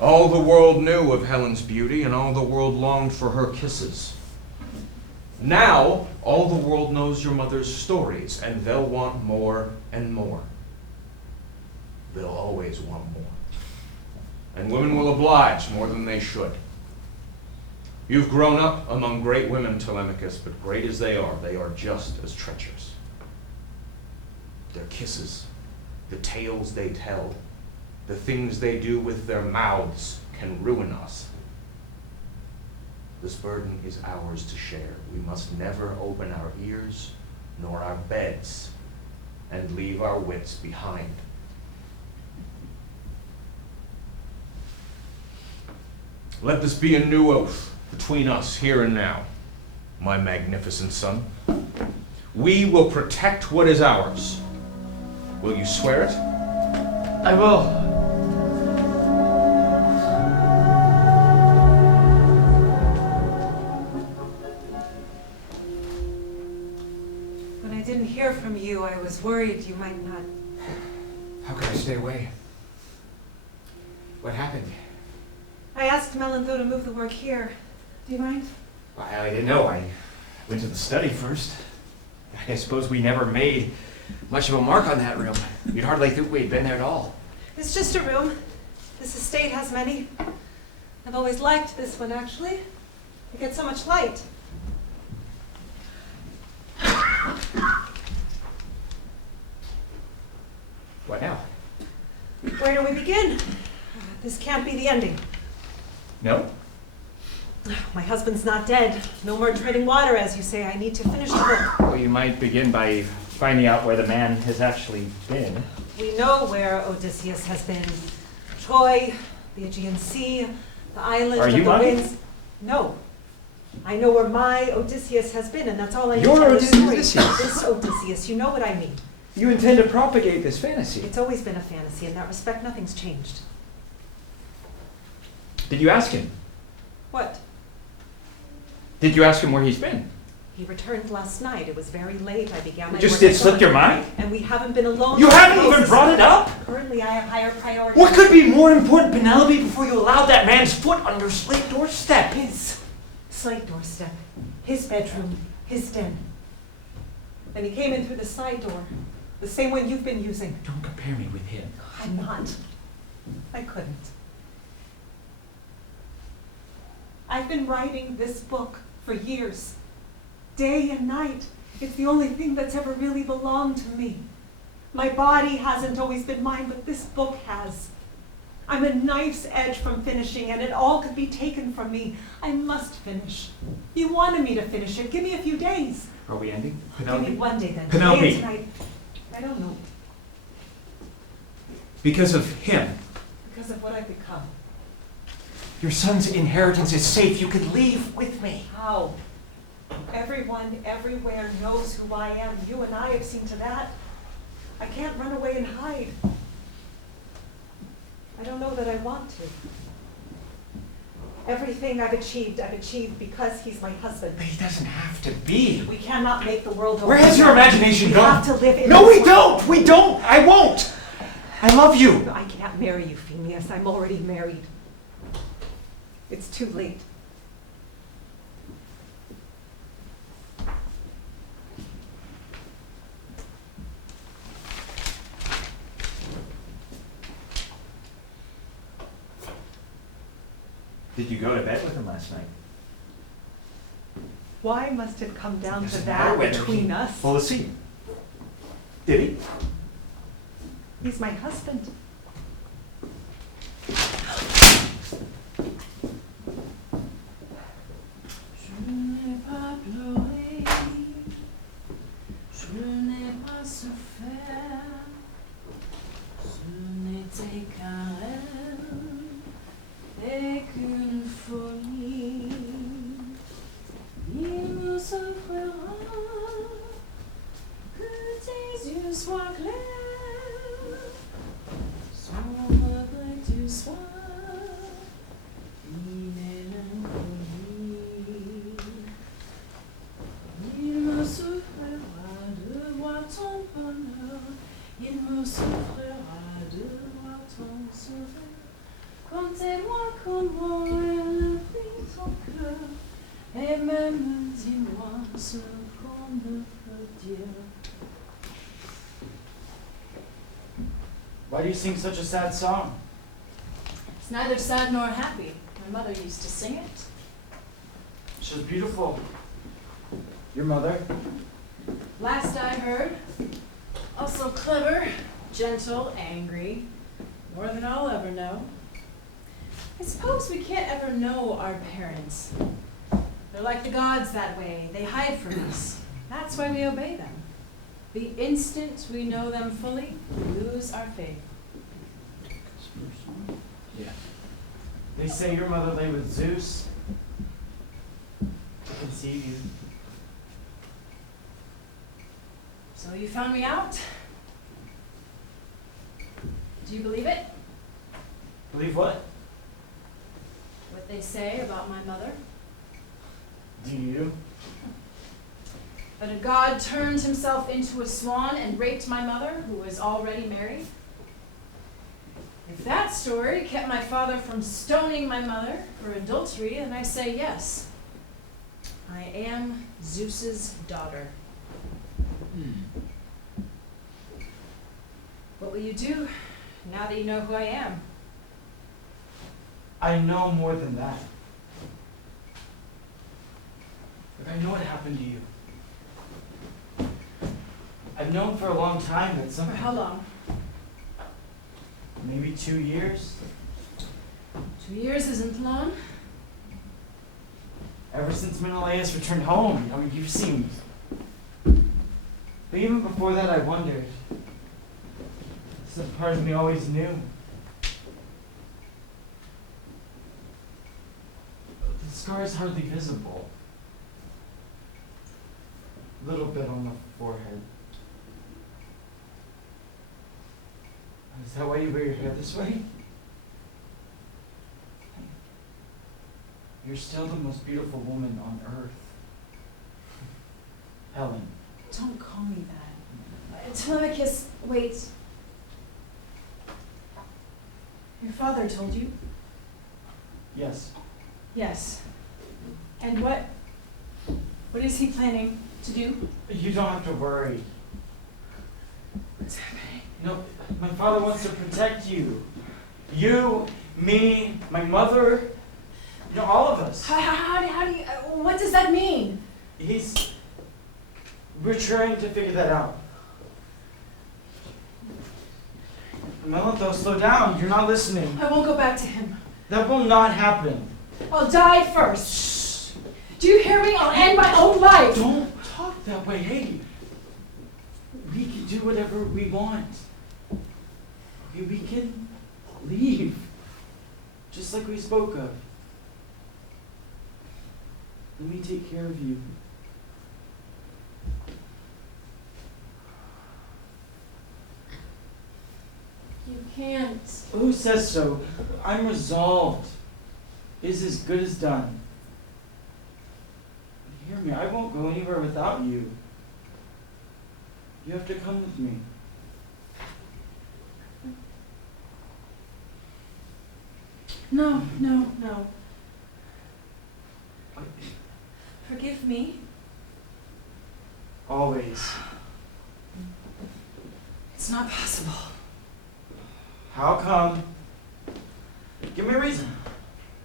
All the world knew of Helen's beauty, and all the world longed for her kisses. Now, all the world knows your mother's stories, and they'll want more and more. They'll always want more. And women will oblige more than they should. You've grown up among great women, Telemachus, but great as they are just as treacherous. Their kisses, the tales they tell, the things they do with their mouths can ruin us. This burden is ours to share. We must never open our ears nor our beds and leave our wits behind. Let this be a new oath between us here and now, my magnificent son. We will protect what is ours. Will you swear it? I will. But I didn't didn't hear from you, I was worried you might not. How could I stay away? What happened? I asked Melantho to move the work here. Do you mind? I didn't know. I went to the study first. I suppose we never made much of a mark on that room. You'd hardly think we'd been there at all. It's just a room. This estate has many. I've always liked this one, actually. It gets so much light. What now? Where do we begin? This can't be the ending. No? My husband's not dead. No more treading water, as you say. I need to finish the book. Well, you might begin by finding out where the man has actually been. We know where Odysseus has been. Troy, the Aegean Sea, the island Are of you the lying? winds. No. I know where my Odysseus has been, and that's all I need Your to tell the story. Odysseus? This Odysseus, you know what I mean. You intend to propagate this fantasy. It's always been a fantasy. In that respect, nothing's changed. Did you ask him? What? Did you ask him where he's been? He returned last night. It was very late. I began my Just work did at slip dawn. your mind? And we haven't been alone. You for haven't even closest- brought it up? Currently, I have higher priorities. What could be more important, Penelope, before you allowed that man's foot on your slate doorstep? His slate doorstep, his bedroom, his den. Then he came in through the side door, the same one you've been using. Don't compare me with him. I'm not. I couldn't. I've been writing this book for years, day and night. It's the only thing that's ever really belonged to me. My body hasn't always been mine, but this book has. I'm a knife's edge from finishing, and it all could be taken from me. I must finish. You wanted me to finish it. Give me a few days. Are we ending? Give me Penelope? one day then. Penelope. Today and tonight. I don't know. Because of him. Because of what I've become. Your son's inheritance is safe. You can leave with me. How? Everyone everywhere knows who I am. You and I have seen to that. I can't run away and hide. I don't know that I want to. Everything I've achieved because he's my husband. But he doesn't have to be. We cannot make the world Where has your imagination We gone? have to live in No, this we don't! We don't! I won't! I love you! I can't marry you, Phineas. I'm already married. It's too late. Did you go to bed with him last night? Why must it come down to Doesn't matter that whether between he us? Well, let's see. Did he? He's my husband. Je n'ai pas pleuré, je n'ai pas souffert, ce n'était qu'un rêve et qu'une folie. Il me souffrira que tes yeux soient clairs, sans regret tu sois. Il me souffrira de voir ton bonheur, il me souffrira de voir ton sourire. Contez-moi comment elle vit ton cœur, et même dis-moi ce qu'on ne peut dire. Why do you sing such a sad song? It's neither sad nor happy. My mother used to sing it. She was beautiful. Your mother? Last I heard, also clever, gentle, angry, more than I'll ever know. I suppose we can't ever know our parents. They're like the gods that way. They hide from us. That's why we obey them. The instant we know them fully, we lose our faith. Yeah. They say your mother lay with Zeus to conceive you. So you found me out? Do you believe it? Believe what? What they say about my mother? Do you? That a god turned himself into a swan and raped my mother, who was already married? If that story kept my father from stoning my mother for adultery, then I say yes. I am Zeus's daughter. What will you do now that you know who I am? I know more than that. But I know what happened to you. I've known for a long time that For some how long? maybe 2 years. 2 years isn't long. Ever since Menelaus returned home, I mean, you've seen. But even before that, I wondered. Some part of me always knew. The scar is hardly visible. A little bit on the forehead. Is that why you wear your hair this way? You're still the most beautiful woman on earth. Helen. Don't call me that. Telemachus, wait. Your father told you? Yes. Yes. And what is he planning to do? You don't have to worry. What's happening? No, my father wants to protect you. You, me, my mother, all of us. How do you, what does that mean? We're trying to figure that out. Melantho, slow down. You're not listening. I won't go back to him. That will not happen. I'll die first. Shh. Do you hear me? I'll end my own life. Don't talk that way. Hey, we can do whatever we want. Okay, we can leave. Just like we spoke of. Let me take care of you. You can't. Who says so? I'm resolved. It is as good as done. Hear me, I won't go anywhere without you. You have to come with me. No. Forgive me. Always. It's not possible. How come? Give me a reason.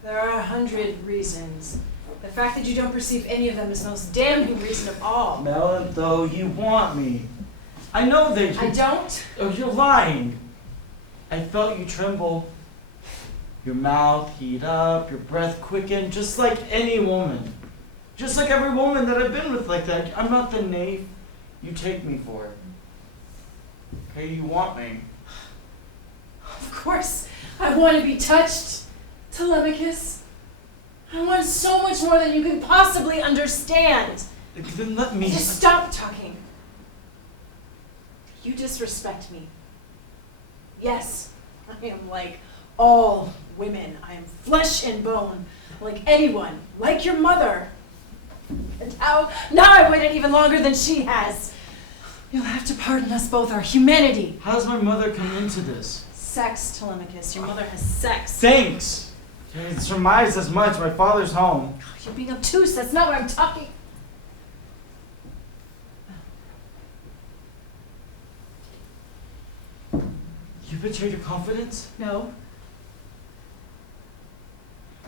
There are 100 reasons. The fact that you don't perceive any of them is the most damning reason of all. Melantho, you want me. I know that you... I don't. Oh, you're lying. I felt you tremble. Your mouth heat up, your breath quicken, just like any woman. Just like every woman that I've been with like that. I'm not the knave you take me for. Okay, you want me. Of course, I want to be touched, Telemachus. I want so much more than you can possibly understand. Then let me... Just stop talking. You disrespect me. Yes, I am like all women. I am flesh and bone, like anyone, like your mother. And now I've waited even longer than she has. You'll have to pardon us both our humanity. How does my mother come into this? Sex, Telemachus. Your mother has sex. Thanks. It surmised as much. My father's home. You're being obtuse. That's not what I'm talking. You betrayed your confidence? No.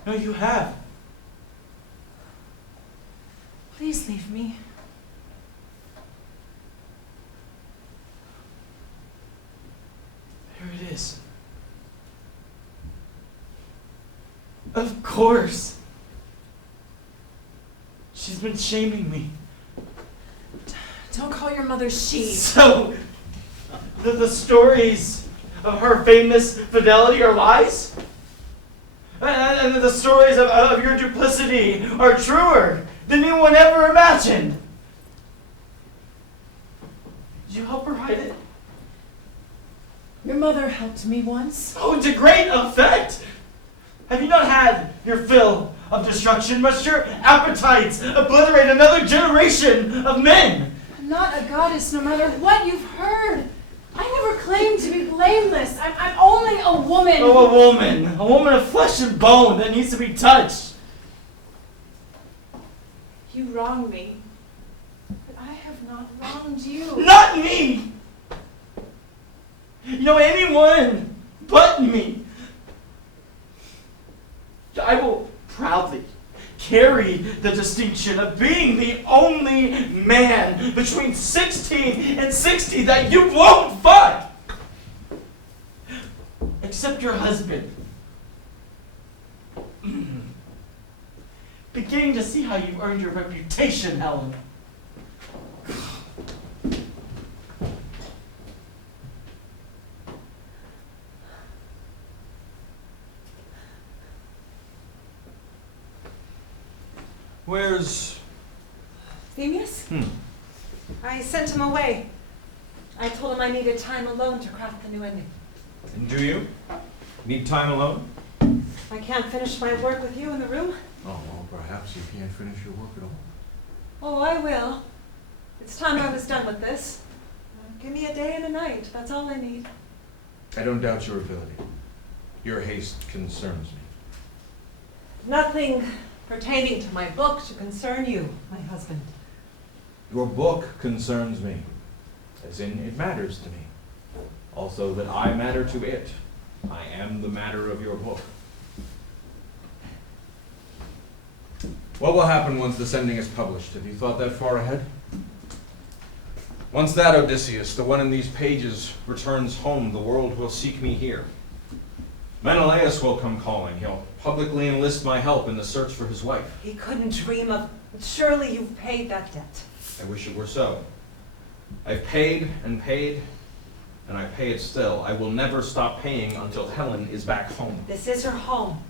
No, you have. Please leave me. There it is. Of course. She's been shaming me. Don't call your mother she. So, the stories of her famous fidelity are lies? And the stories of your duplicity are truer than anyone ever imagined. Did you help her hide it? Your mother helped me once. Oh, to great effect! Have you not had your fill of destruction? Must your appetites obliterate another generation of men? I'm not a goddess, no matter what you've heard. I never claimed to be blameless. I'm only a woman. Oh, a woman. A woman of flesh and bone that needs to be touched. You wrong me. But I have not wronged you. Not me! You know, anyone but me. I will proudly carry the distinction of being the only man between 16 and 60 that you won't fuck! Except your husband. Beginning to see how you've earned your reputation, Helen. Where's... Phineas? I sent him away. I told him I needed time alone to craft the new ending. And do you? Need time alone? I can't finish my work with you in the room. Oh, well, perhaps you can't finish your work at all. Oh, I will. It's time I was done with this. Give me a day and a night. That's all I need. I don't doubt your ability. Your haste concerns me. Nothing pertaining to my book to concern you, my husband. Your book concerns me, as in it matters to me. Also that I matter to it. I am the matter of your book. What will happen once this ending is published? Have you thought that far ahead? Once that Odysseus, the one in these pages, returns home, the world will seek me here. Menelaus will come calling. He'll publicly enlist my help in the search for his wife. He couldn't dream of... Surely you've paid that debt. I wish it were so. I've paid, and I pay it still. I will never stop paying until Helen is back home. This is her home.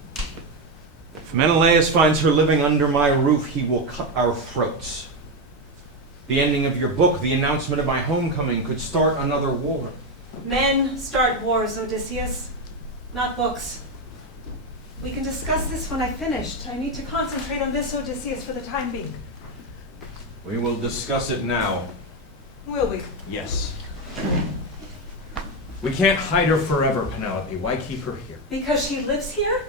If Menelaus finds her living under my roof, he will cut our throats. The ending of your book, the announcement of my homecoming, could start another war. Men start wars, Odysseus, not books. We can discuss this when I've finished. I need to concentrate on this, Odysseus, for the time being. We will discuss it now. Will we? Yes. We can't hide her forever, Penelope. Why keep her here? Because she lives here?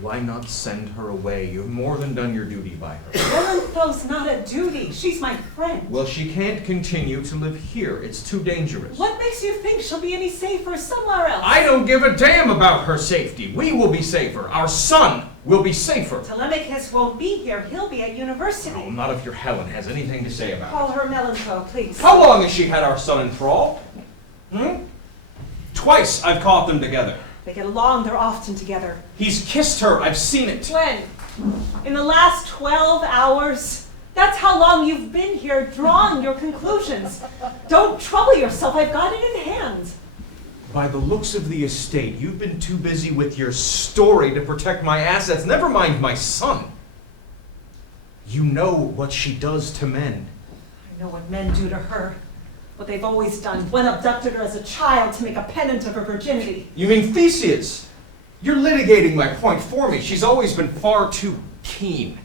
Why not send her away? You've more than done your duty by her. Melanthro's not a duty. She's my friend. Well, she can't continue to live here. It's too dangerous. What makes you think she'll be any safer somewhere else? I don't give a damn about her safety. We will be safer. Our son will be safer. Telemachus won't be here. He'll be at university. No, not if your Helen has anything to say about Call it. her Melanthro, please. How long has she had our son in thrall? Twice I've caught them together. They get along. They're often together. He's kissed her. I've seen it. When? In the last 12 hours? That's how long you've been here drawing your conclusions. Don't trouble yourself. I've got it in hand. By the looks of the estate, you've been too busy with your story to protect my assets. Never mind my son. You know what she does to men. I know what men do to her. What they've always done. One abducted her as a child to make a pendant of her virginity. You mean Theseus? You're litigating my point for me. She's always been far too keen.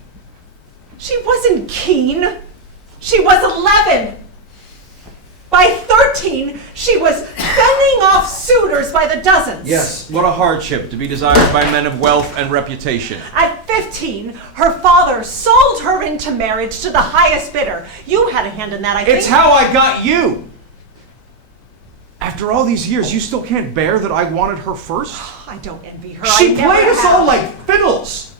She wasn't keen. She was 11. By 13, she was fending off suitors by the dozens. Yes, what a hardship to be desired by men of wealth and reputation. At 15, her father sold her into marriage to the highest bidder. You had a hand in that, I think. It's how I got you. After all these years, you still can't bear that I wanted her first? I don't envy her. She I never played us have. all like fiddles.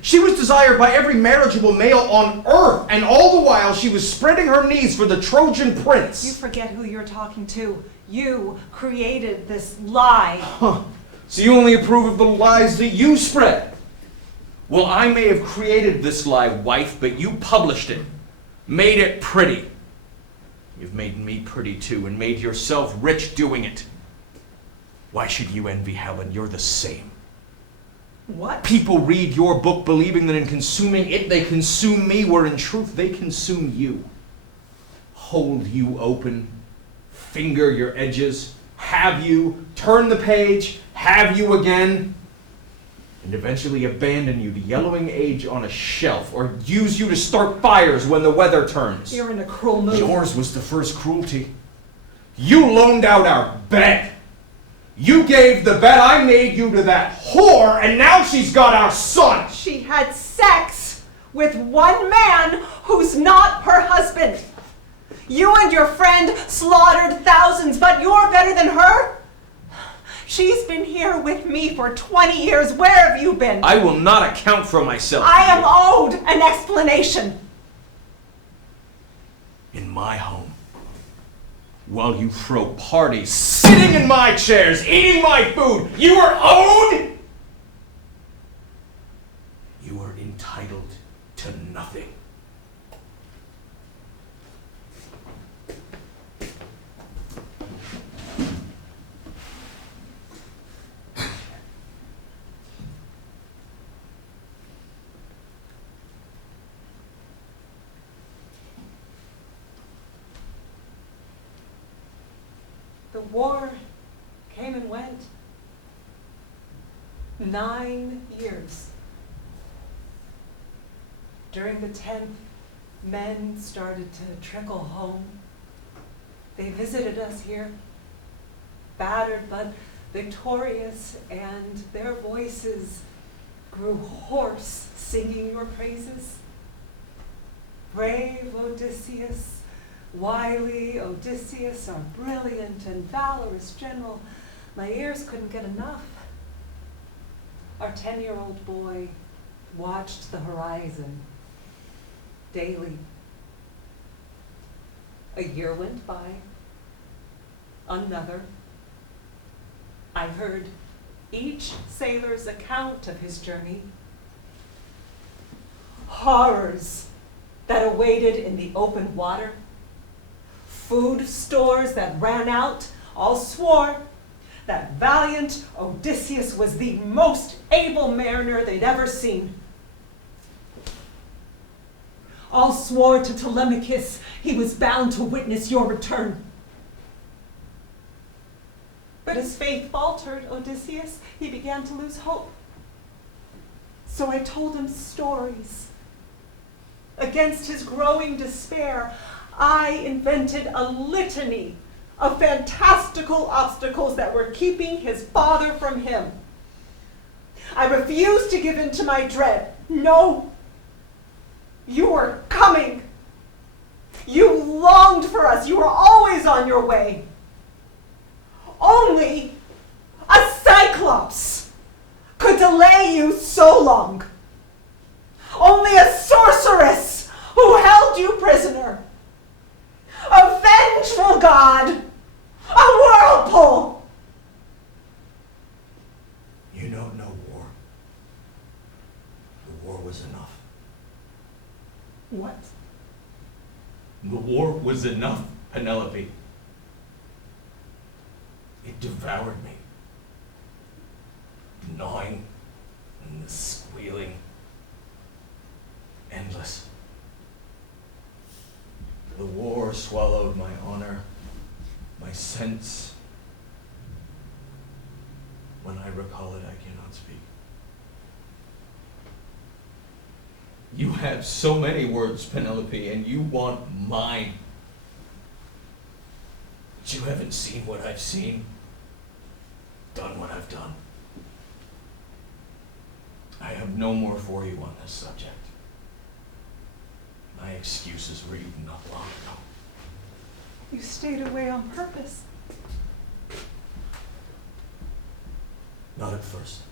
She was desired by every marriageable male on earth, and all the while she was spreading her knees for the Trojan You prince. forget who you're talking to. You created this lie. Huh. So you only approve of the lies that you spread. Well, I may have created this lie, wife, but you published it. Made it pretty. You've made me pretty too, and made yourself rich doing it. Why should you envy Helen? You're the same. What? People read your book believing that in consuming it they consume me, where in truth they consume you. Hold you open, finger your edges, have you, turn the page, have you again. and eventually abandon you to yellowing age on a shelf, or use you to start fires when the weather turns. You're in a cruel mood. Yours was the first cruelty. You loaned out our bed. You gave the bed I made you to that whore, and now she's got our son. She had sex with one man who's not her husband. You and your friend slaughtered thousands, but you're better than her? She's been here with me for 20 years. Where have you been? I will not account for myself. I am owed an explanation. In my home, while you throw parties, sitting in my chairs, eating my food, you are owed? You are entitled to nothing. The war came and went. 9 years. During the 10th, men started to trickle home. They visited us here, battered but victorious, and their voices grew hoarse, singing your praises. Brave Odysseus, wily Odysseus, our brilliant and valorous general. My ears couldn't get enough. Our 10-year-old boy watched the horizon daily. A year went by, another. I heard each sailor's account of his journey. Horrors that awaited in the open water, food stores that ran out. All swore that valiant Odysseus was the most able mariner they'd ever seen. All swore to Telemachus he was bound to witness your return. But as faith faltered Odysseus, he began to lose hope. So I told him stories. Against his growing despair, I invented a litany of fantastical obstacles that were keeping his father from him. I refused to give in to my dread. No, you were coming. You longed for us. You were always on your way. Only a cyclops could delay you so long. Only a sorceress who held you prisoner. A vengeful god. A whirlpool. You don't know war. The war was enough. What? The war was enough, Penelope. It devoured me. The gnawing and the squealing. Endless. The war swallowed my honor, my sense. When I recall it, I cannot speak. You have so many words, Penelope, and you want mine. But you haven't seen what I've seen, done what I've done. I have no more for you on this subject. My excuses were eaten up long ago. You stayed away on purpose. Not at first.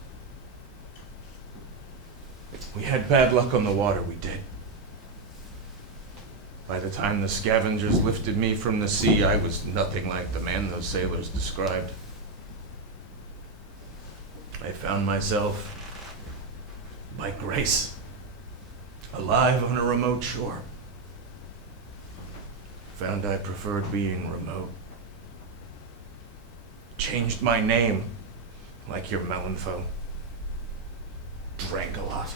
We had bad luck on the water, we did. By the time the scavengers lifted me from the sea, I was nothing like the man those sailors described. I found myself, by grace, alive on a remote shore. Found I preferred being remote. Changed my name, like your Melanpho. Drank a lot.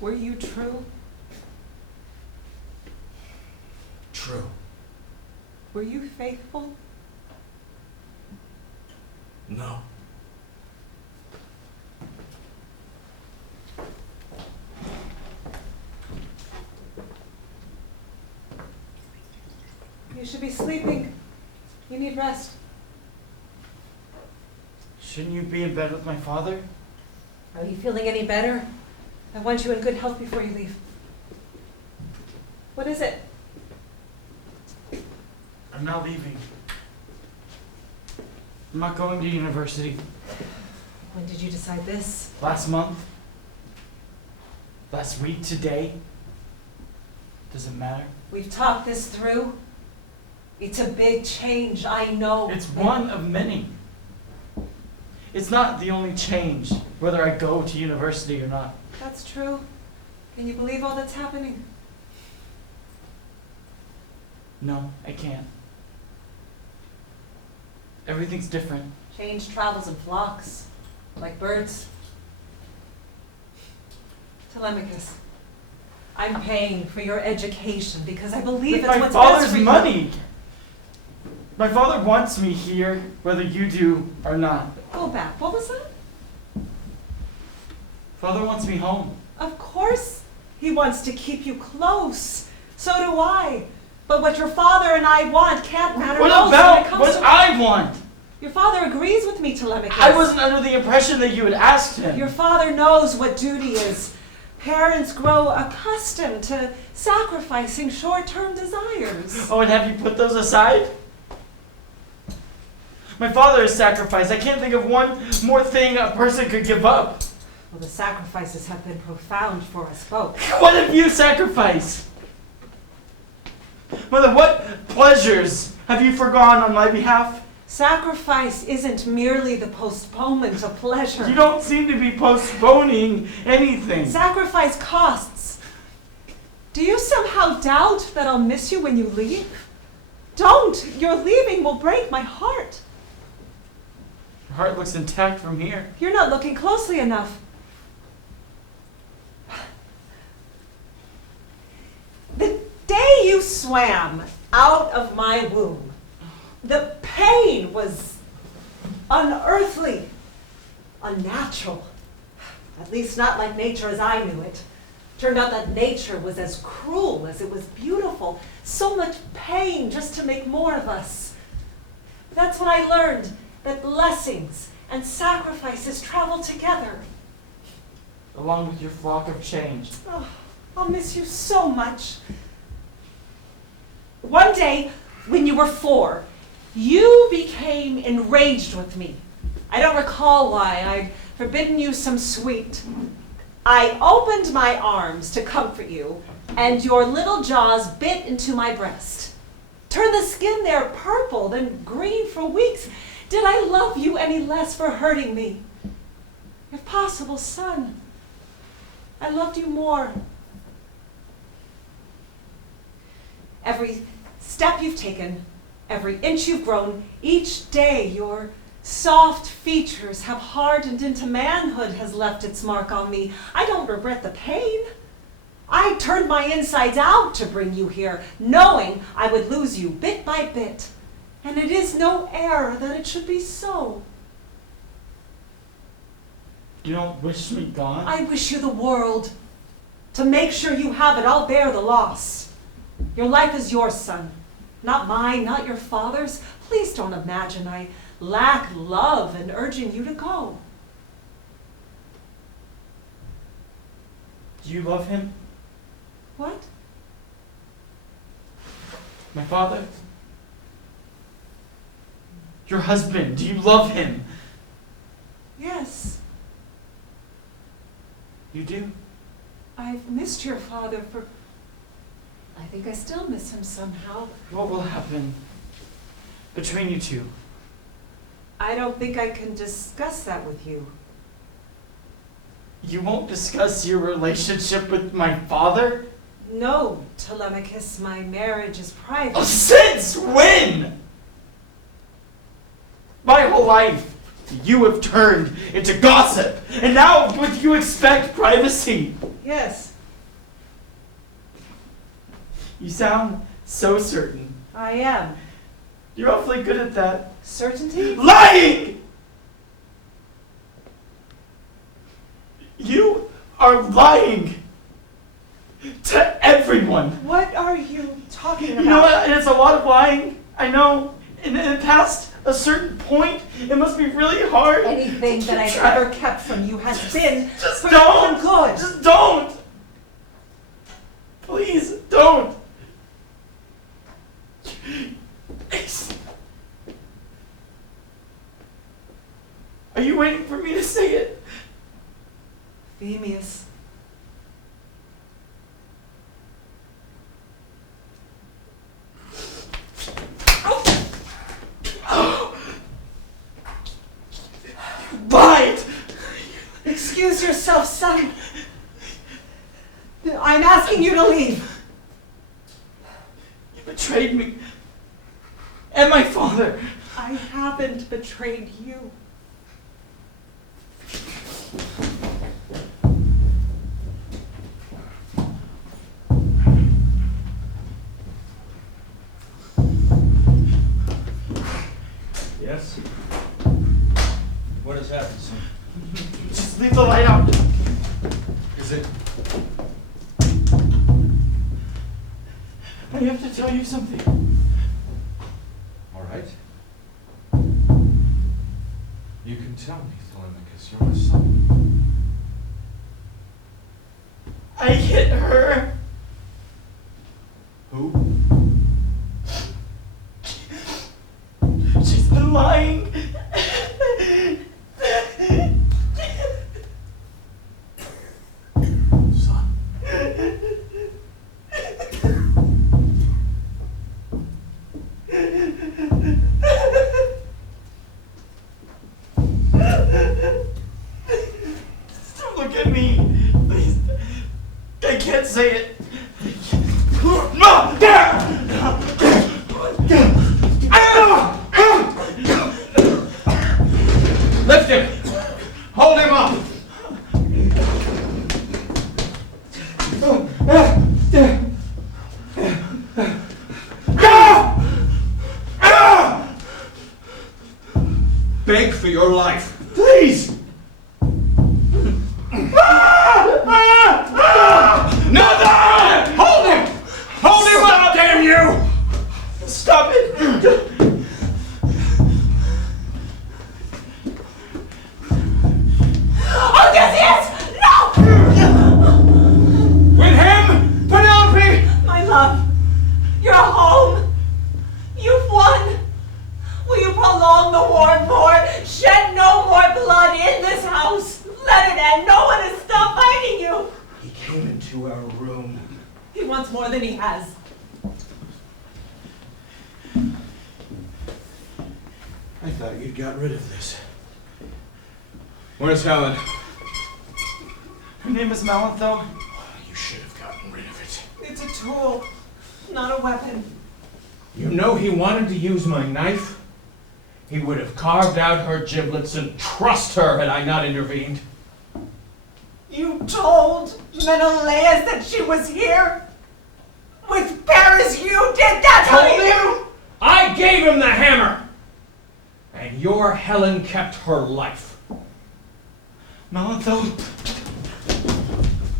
Were you true? True. Were you faithful? No. rest. Shouldn't you be in bed with my father? Are you feeling any better? I want you in good health before you leave. What is it? I'm not leaving. I'm not going to university. When did you decide this? Last month? Last week? Today? Does it matter? We've talked this through. It's a big change, I know. It's one of many. It's not the only change, whether I go to university or not. That's true. Can you believe all that's happening? No, I can't. Everything's different. Change travels in flocks, like birds. Telemachus, I'm paying for your education because I believe With it's my what's best father's for you. money! My father wants me here, whether you do or not. Go back. What was that? Father wants me home. Of course he wants to keep you close. So do I. But what your father and I want can't matter What most when it about comes what to... I want? Your father agrees with me, Telemachus. I wasn't under the impression that you had asked him. Your father knows what duty is. Parents grow accustomed to sacrificing short-term desires. Oh, and have you put those aside? My father has sacrificed. I can't think of one more thing a person could give up. Well, the sacrifices have been profound for us both. What have you sacrificed? Mother, what pleasures have you forgone on my behalf? Sacrifice isn't merely the postponement of pleasure. You don't seem to be postponing anything. Sacrifice costs. Do you somehow doubt that I'll miss you when you leave? Don't! Your leaving will break my heart. Your heart looks intact from here. You're not looking closely enough. The day you swam out of my womb, the pain was unearthly, unnatural. At least not like nature as I knew it. Turned out that nature was as cruel as it was beautiful. So much pain just to make more of us. That's when I learned that blessings and sacrifices travel together. Along with your flock of change. Oh, I'll miss you so much. One day, when you were 4, you became enraged with me. I don't recall why. I'd forbidden you some sweet. I opened my arms to comfort you, and your little jaws bit into my breast. Turned the skin there purple, then green for weeks. Did I love you any less for hurting me? If possible, son, I loved you more. Every step you've taken, every inch you've grown, each day your soft features have hardened into manhood has left its mark on me. I don't regret the pain. I turned my insides out to bring you here, knowing I would lose you bit by bit. And it is no error that it should be so. You don't wish me gone? I wish you the world. To make sure you have it, I'll bear the loss. Your life is yours, son. Not mine, not your father's. Please don't imagine I lack love in urging you to go. Do you love him? What? My father? Your husband, do you love him? Yes, You do? I've missed your father for... I think I still miss him somehow. What will happen between you two? I don't think I can discuss that with you. You won't discuss your relationship with my father? No, Telemachus, my marriage is private. Oh, since when? My whole life, you have turned into gossip, and now would you expect privacy? Yes, You sound so certain. I am. You're awfully good at that. Certainty? Lying! You are lying to everyone. What are you talking about? You know what? It's a lot of lying. I know. And past a certain point, it must be really hard. Anything to that I've keep track. ever kept from you has been Just for don't! your good. Just don't! Please, don't! Are you waiting for me to say it? Phemius. Lied! Excuse yourself, son. I'm asking you to leave. You betrayed me. And my father. I haven't betrayed you. Yes? What has happened, son? Just leave the light out. Is it? I have to tell you something. All right. You can tell me, Telemachus, you're my son. I hit her. Who? She's been lying. Son. Don't look at me. Please. I can't say it. No! Lift him! Hold him up! Beg for your life. Please! No! Hold him! Hold him up, damn you! Stop it! Odysseus! No! With him, Penelope! My love, you're home. You've won. Will you prolong the war more? Shed no more blood in this house. Let it end. No one has stopped fighting you. He came into our room. He wants more than he has. I thought you'd got rid of this. Where's Helen? Her name is Malantho. You should have gotten rid of it. It's a tool, not a weapon. You know he wanted to use my knife? He would have carved out her giblets and trussed her had I not intervened. You told Menelaus that she was here? With Paris, you did that! Told him? I gave him the hammer! And your Helen kept her life. Malantho.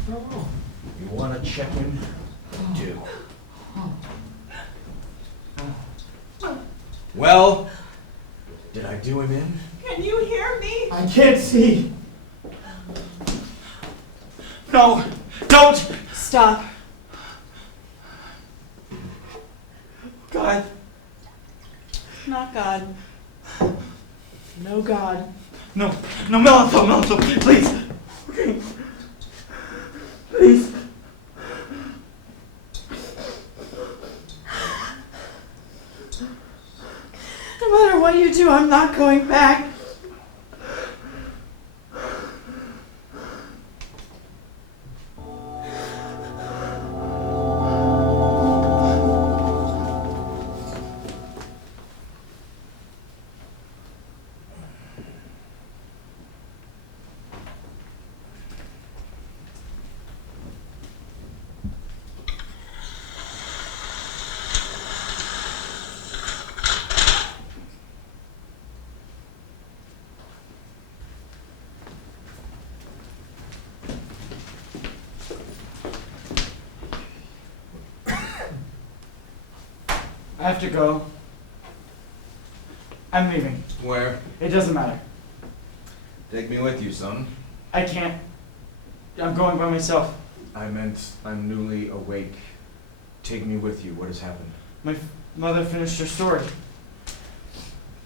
You want to check him? Do. Well, did I do him in? Can you hear me? I can't see. No, don't. Stop. God. Not God. No God. No, Malantho, please. Okay. Please. No matter what you do, I'm not going back. I have to go. I'm leaving. Where? It doesn't matter. Take me with you, son. I can't. I'm going by myself. I meant I'm newly awake. Take me with you. What has happened? My mother finished her story.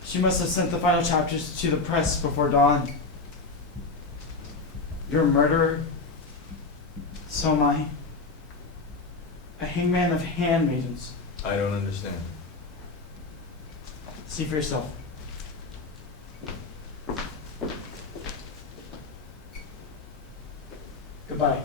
She must have sent the final chapters to the press before dawn. You're a murderer. So am I. A hangman of handmaidens. I don't understand. See for yourself. Goodbye.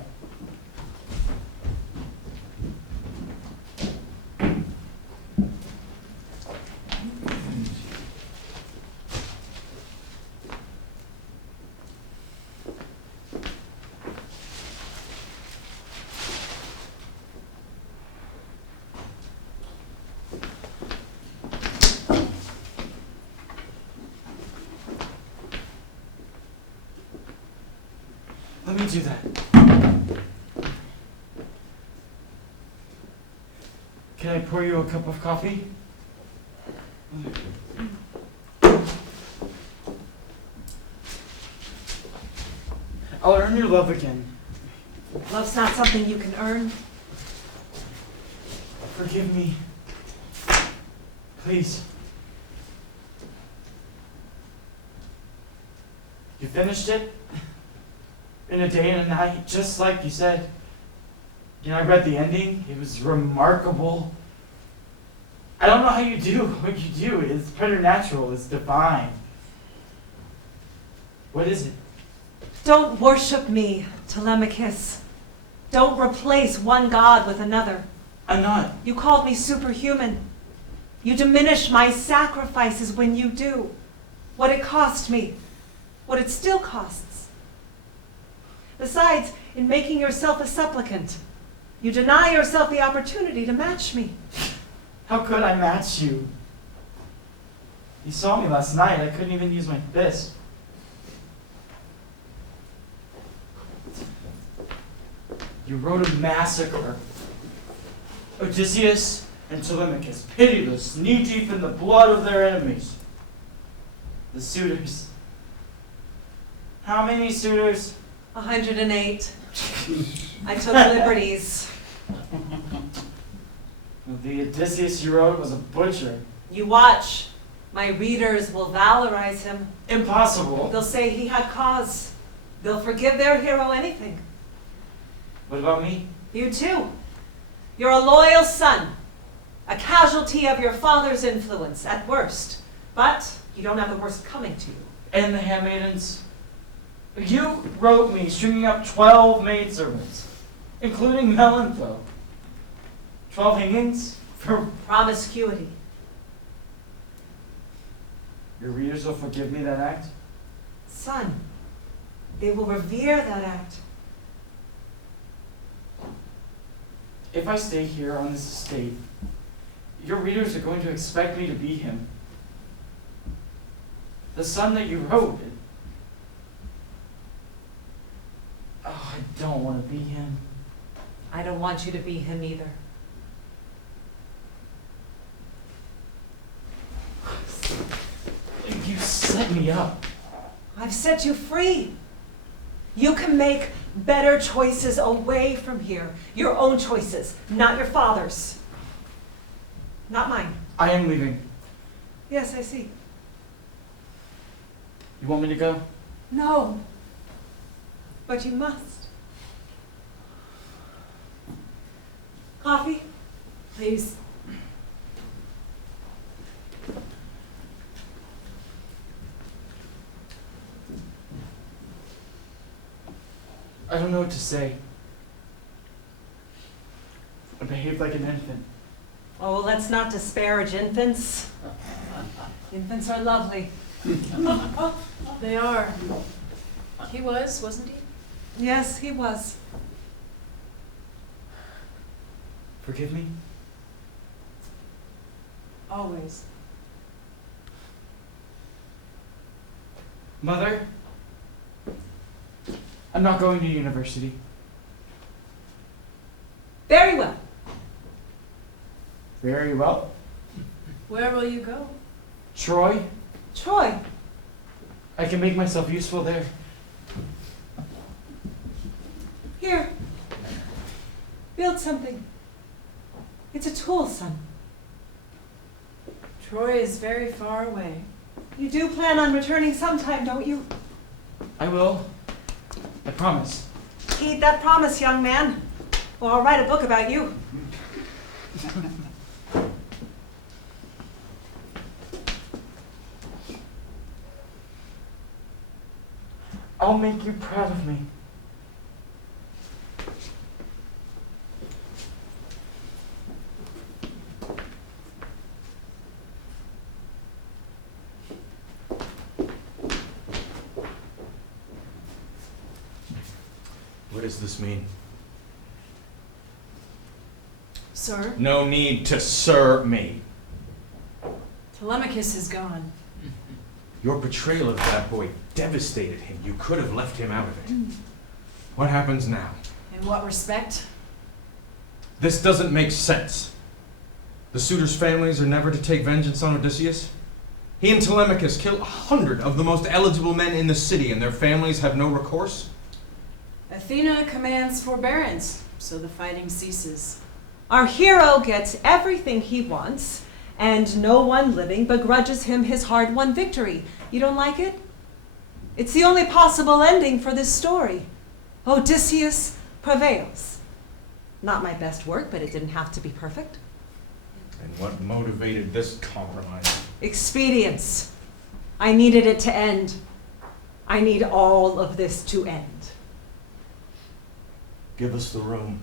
Let me do that. Can I pour you a cup of coffee? I'll earn your love again. Love's not something you can earn. Forgive me. Please. You finished it? In a day and a night, just like you said. You know, I read the ending. It was remarkable. I don't know how you do what you do. It's preternatural. It's divine. What is it? Don't worship me, Telemachus. Don't replace one god with another. I'm not. You called me superhuman. You diminish my sacrifices when you do. What it cost me. What it still costs. Besides, in making yourself a supplicant, you deny yourself the opportunity to match me. How could I match you? You saw me last night. I couldn't even use my fist. You wrote a massacre. Odysseus and Telemachus, pitiless, knee-deep in the blood of their enemies. The suitors. How many suitors? 108. I took liberties. The Odysseus you wrote was a butcher. You watch. My readers will valorize him. Impossible. They'll say he had cause. They'll forgive their hero anything. What about me? You too. You're a loyal son. A casualty of your father's influence, at worst. But you don't have the worst coming to you. And the handmaidens? You wrote me stringing up 12 maidservants, including Melantho. 12 hangings for... Promiscuity. Your readers will forgive me that act? Son, they will revere that act. If I stay here on this estate, your readers are going to expect me to be him. The son that you wrote. Oh, I don't want to be him. I don't want you to be him either. You set me up. I've set you free. You can make better choices away from here. Your own choices, not your father's. Not mine. I am leaving. Yes, I see. You want me to go? No. But you must. Coffee? Please. I don't know what to say. I behaved like an infant. Oh, well, let's not disparage infants. Infants are lovely. They are. He was, wasn't he? Yes, he was. Forgive me? Always. Mother? I'm not going to university. Very well. Very well. Where will you go? Troy? Troy, I can make myself useful there. here. Build something. It's a tool, son. Troy is very far away. You do plan on returning sometime, don't you? I will. I promise. Keep that promise, young man, or I'll write a book about you. I'll make you proud of me. What does this mean? Sir, No need to sir me. Telemachus is gone. Your betrayal of that boy devastated him. You could have left him out of it. What happens now? In what respect? This doesn't make sense. The suitors' families are never to take vengeance on Odysseus. He and Telemachus kill 100 of the most eligible men in the city, and their families have no recourse. Athena commands forbearance, so the fighting ceases. Our hero gets everything he wants, and no one living begrudges him his hard-won victory. You don't like it? It's the only possible ending for this story. Odysseus prevails. Not my best work, but it didn't have to be perfect. And what motivated this compromise? Expedience. I needed it to end. I need all of this to end. Give us the room.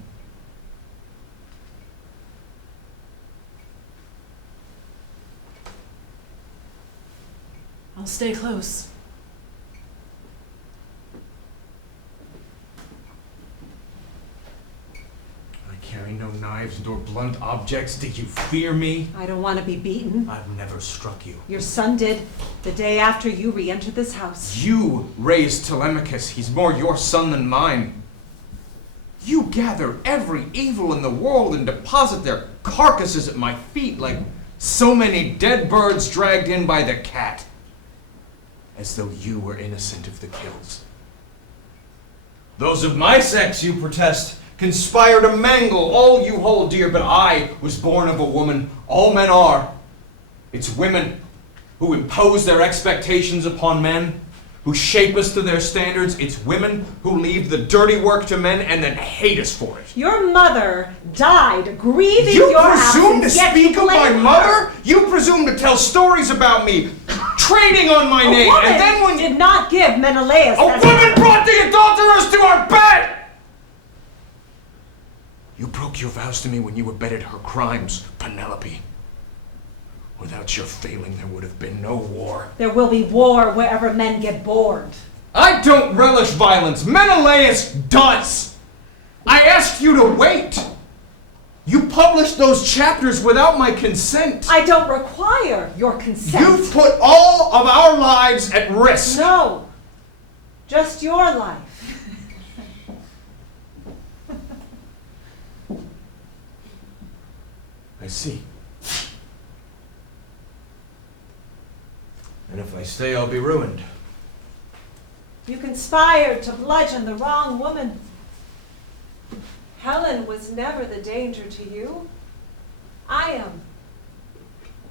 I'll stay close. I carry no knives nor blunt objects. Did you fear me? I don't want to be beaten. I've never struck you. Your son did the day after you re-entered this house. You raised Telemachus. He's more your son than mine. You gather every evil in the world and deposit their carcasses at my feet like so many dead birds dragged in by the cat, as though you were innocent of the kills. Those of my sex, you protest, conspire to mangle all you hold dear, but I was born of a woman. All men are. It's women who impose their expectations upon men, who shape us to their standards. It's women who leave the dirty work to men and then hate us for it. Your mother died grieving You your presume to absence, yet speak you of my blame her. mother? You presume to tell stories about me, trading on my A name, woman and then when did not give Menelaus a that woman brought the adulterers to our bed! You broke your vows to me when you abetted her crimes, Penelope. Without your failing, there would have been no war. There will be war wherever men get bored. I don't relish violence. Menelaus does. I asked you to wait. You published those chapters without my consent. I don't require your consent. You put all of our lives at risk. No, just your life. I see. And if I stay, I'll be ruined. You conspired to bludgeon the wrong woman. Helen was never the danger to you. I am.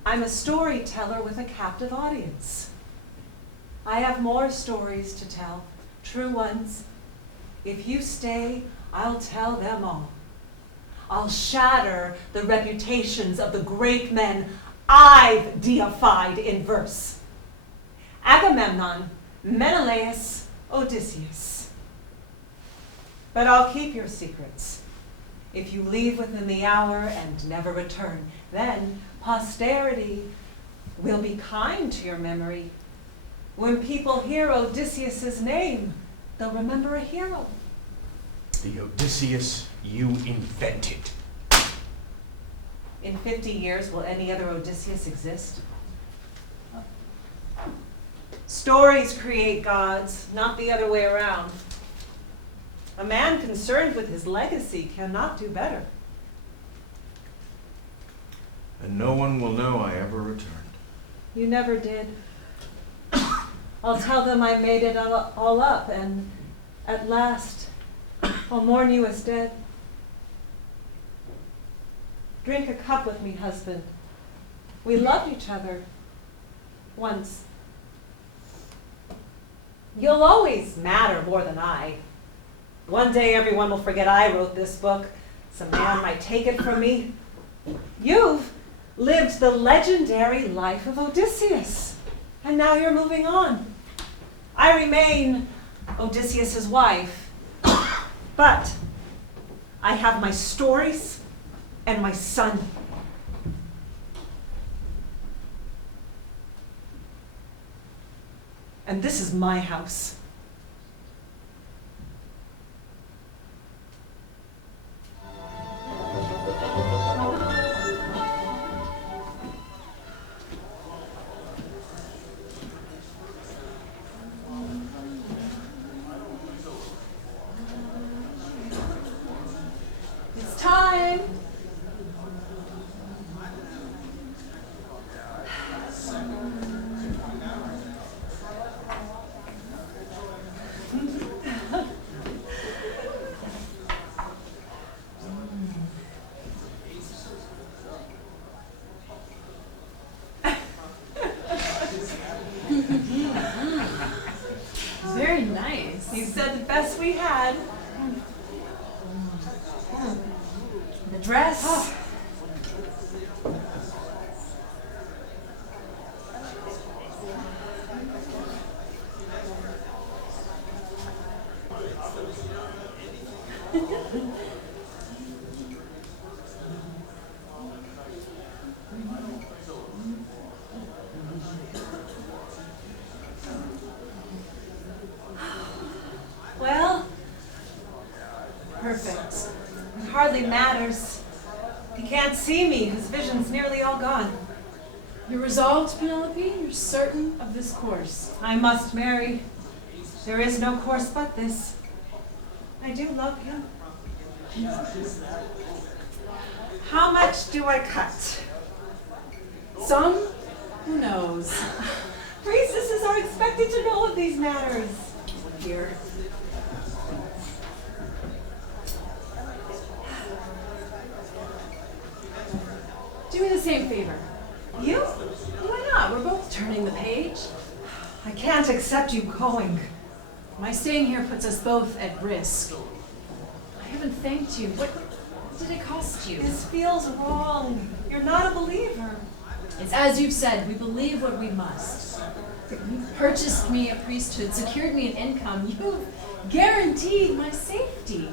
I'm a storyteller with a captive audience. I have more stories to tell, true ones. If you stay, I'll tell them all. I'll shatter the reputations of the great men I've deified in verse. Agamemnon, Menelaus, Odysseus. But I'll keep your secrets. If you leave within the hour and never return, then posterity will be kind to your memory. When people hear Odysseus' name, they'll remember a hero. The Odysseus you invented. In 50 years, will any other Odysseus exist? Stories create gods, not the other way around. A man concerned with his legacy cannot do better. And no one will know I ever returned. You never did. I'll tell them I made it all up, and at last I'll mourn you as dead. Drink a cup with me, husband. We loved each other once. You'll always matter more than I. One day everyone will forget I wrote this book. Some man might take it from me. You've lived the legendary life of Odysseus, and now you're moving on. I remain Odysseus's wife, but I have my stories and my son. And this is my house. It's time. Very nice. You said the best we had. The dress. Well, Perfect. it hardly matters. He can't see me. His vision's nearly all gone. You're resolved, Penelope? You're certain of this course? I must marry. There is no course but this. I do love him. How much do I cut? Some? Who knows? Priestesses are expected to know of these matters. Here. Do me the same favor. You? Why not? We're both turning the page. I can't accept you going. My staying here puts us both at risk. I haven't thanked you. What did it cost you? This feels wrong. You're not a believer. It's as you've said, we believe what we must. You've purchased me a priesthood, secured me an income. You've guaranteed my safety.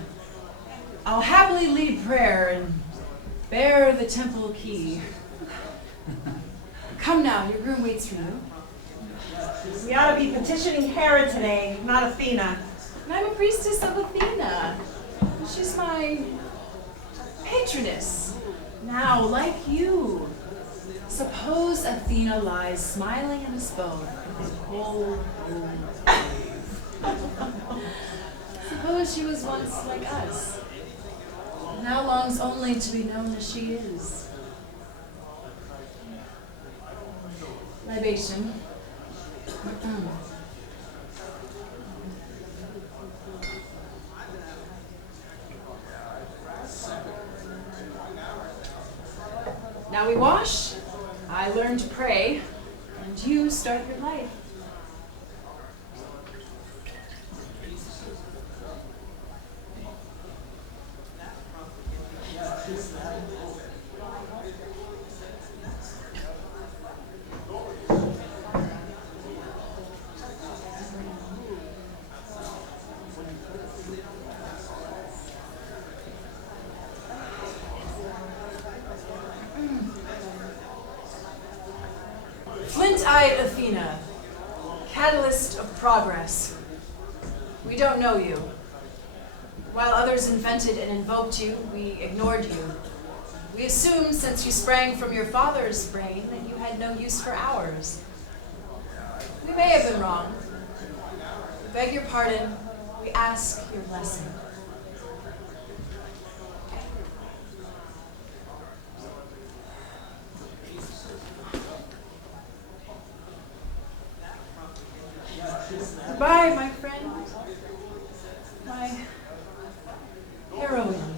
I'll happily lead prayer and bear the temple key. Come now, your groom waits for you. We ought to be petitioning Hera today, not Athena. And I'm a priestess of Athena. She's my patroness. Now, like you, suppose Athena lies smiling in us both in the cold, cold grave. Suppose she was once like us, now longs only to be known as she is. Libation. Now we wash, I learn to pray, and you start your life. Flint-eyed Athena, catalyst of progress. We don't know you. While others invented and invoked you, we ignored you. We assumed since you sprang from your father's brain that you had no use for ours. We may have been wrong. We beg your pardon. We ask your blessing. Goodbye, my friend. My heroine.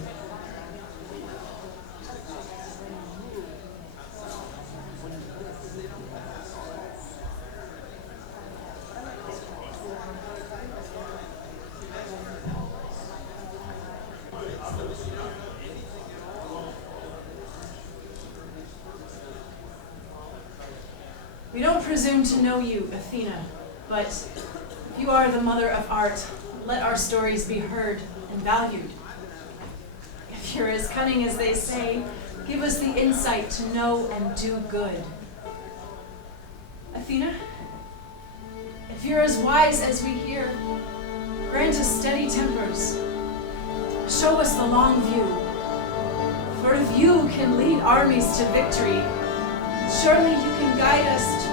We don't presume to know you, Athena, but if you are the mother of art, let our stories be heard and valued. If you're as cunning as they say, give us the insight to know and do good. Athena, if you're as wise as we hear, grant us steady tempers. Show us the long view. For if you can lead armies to victory, surely you can guide us to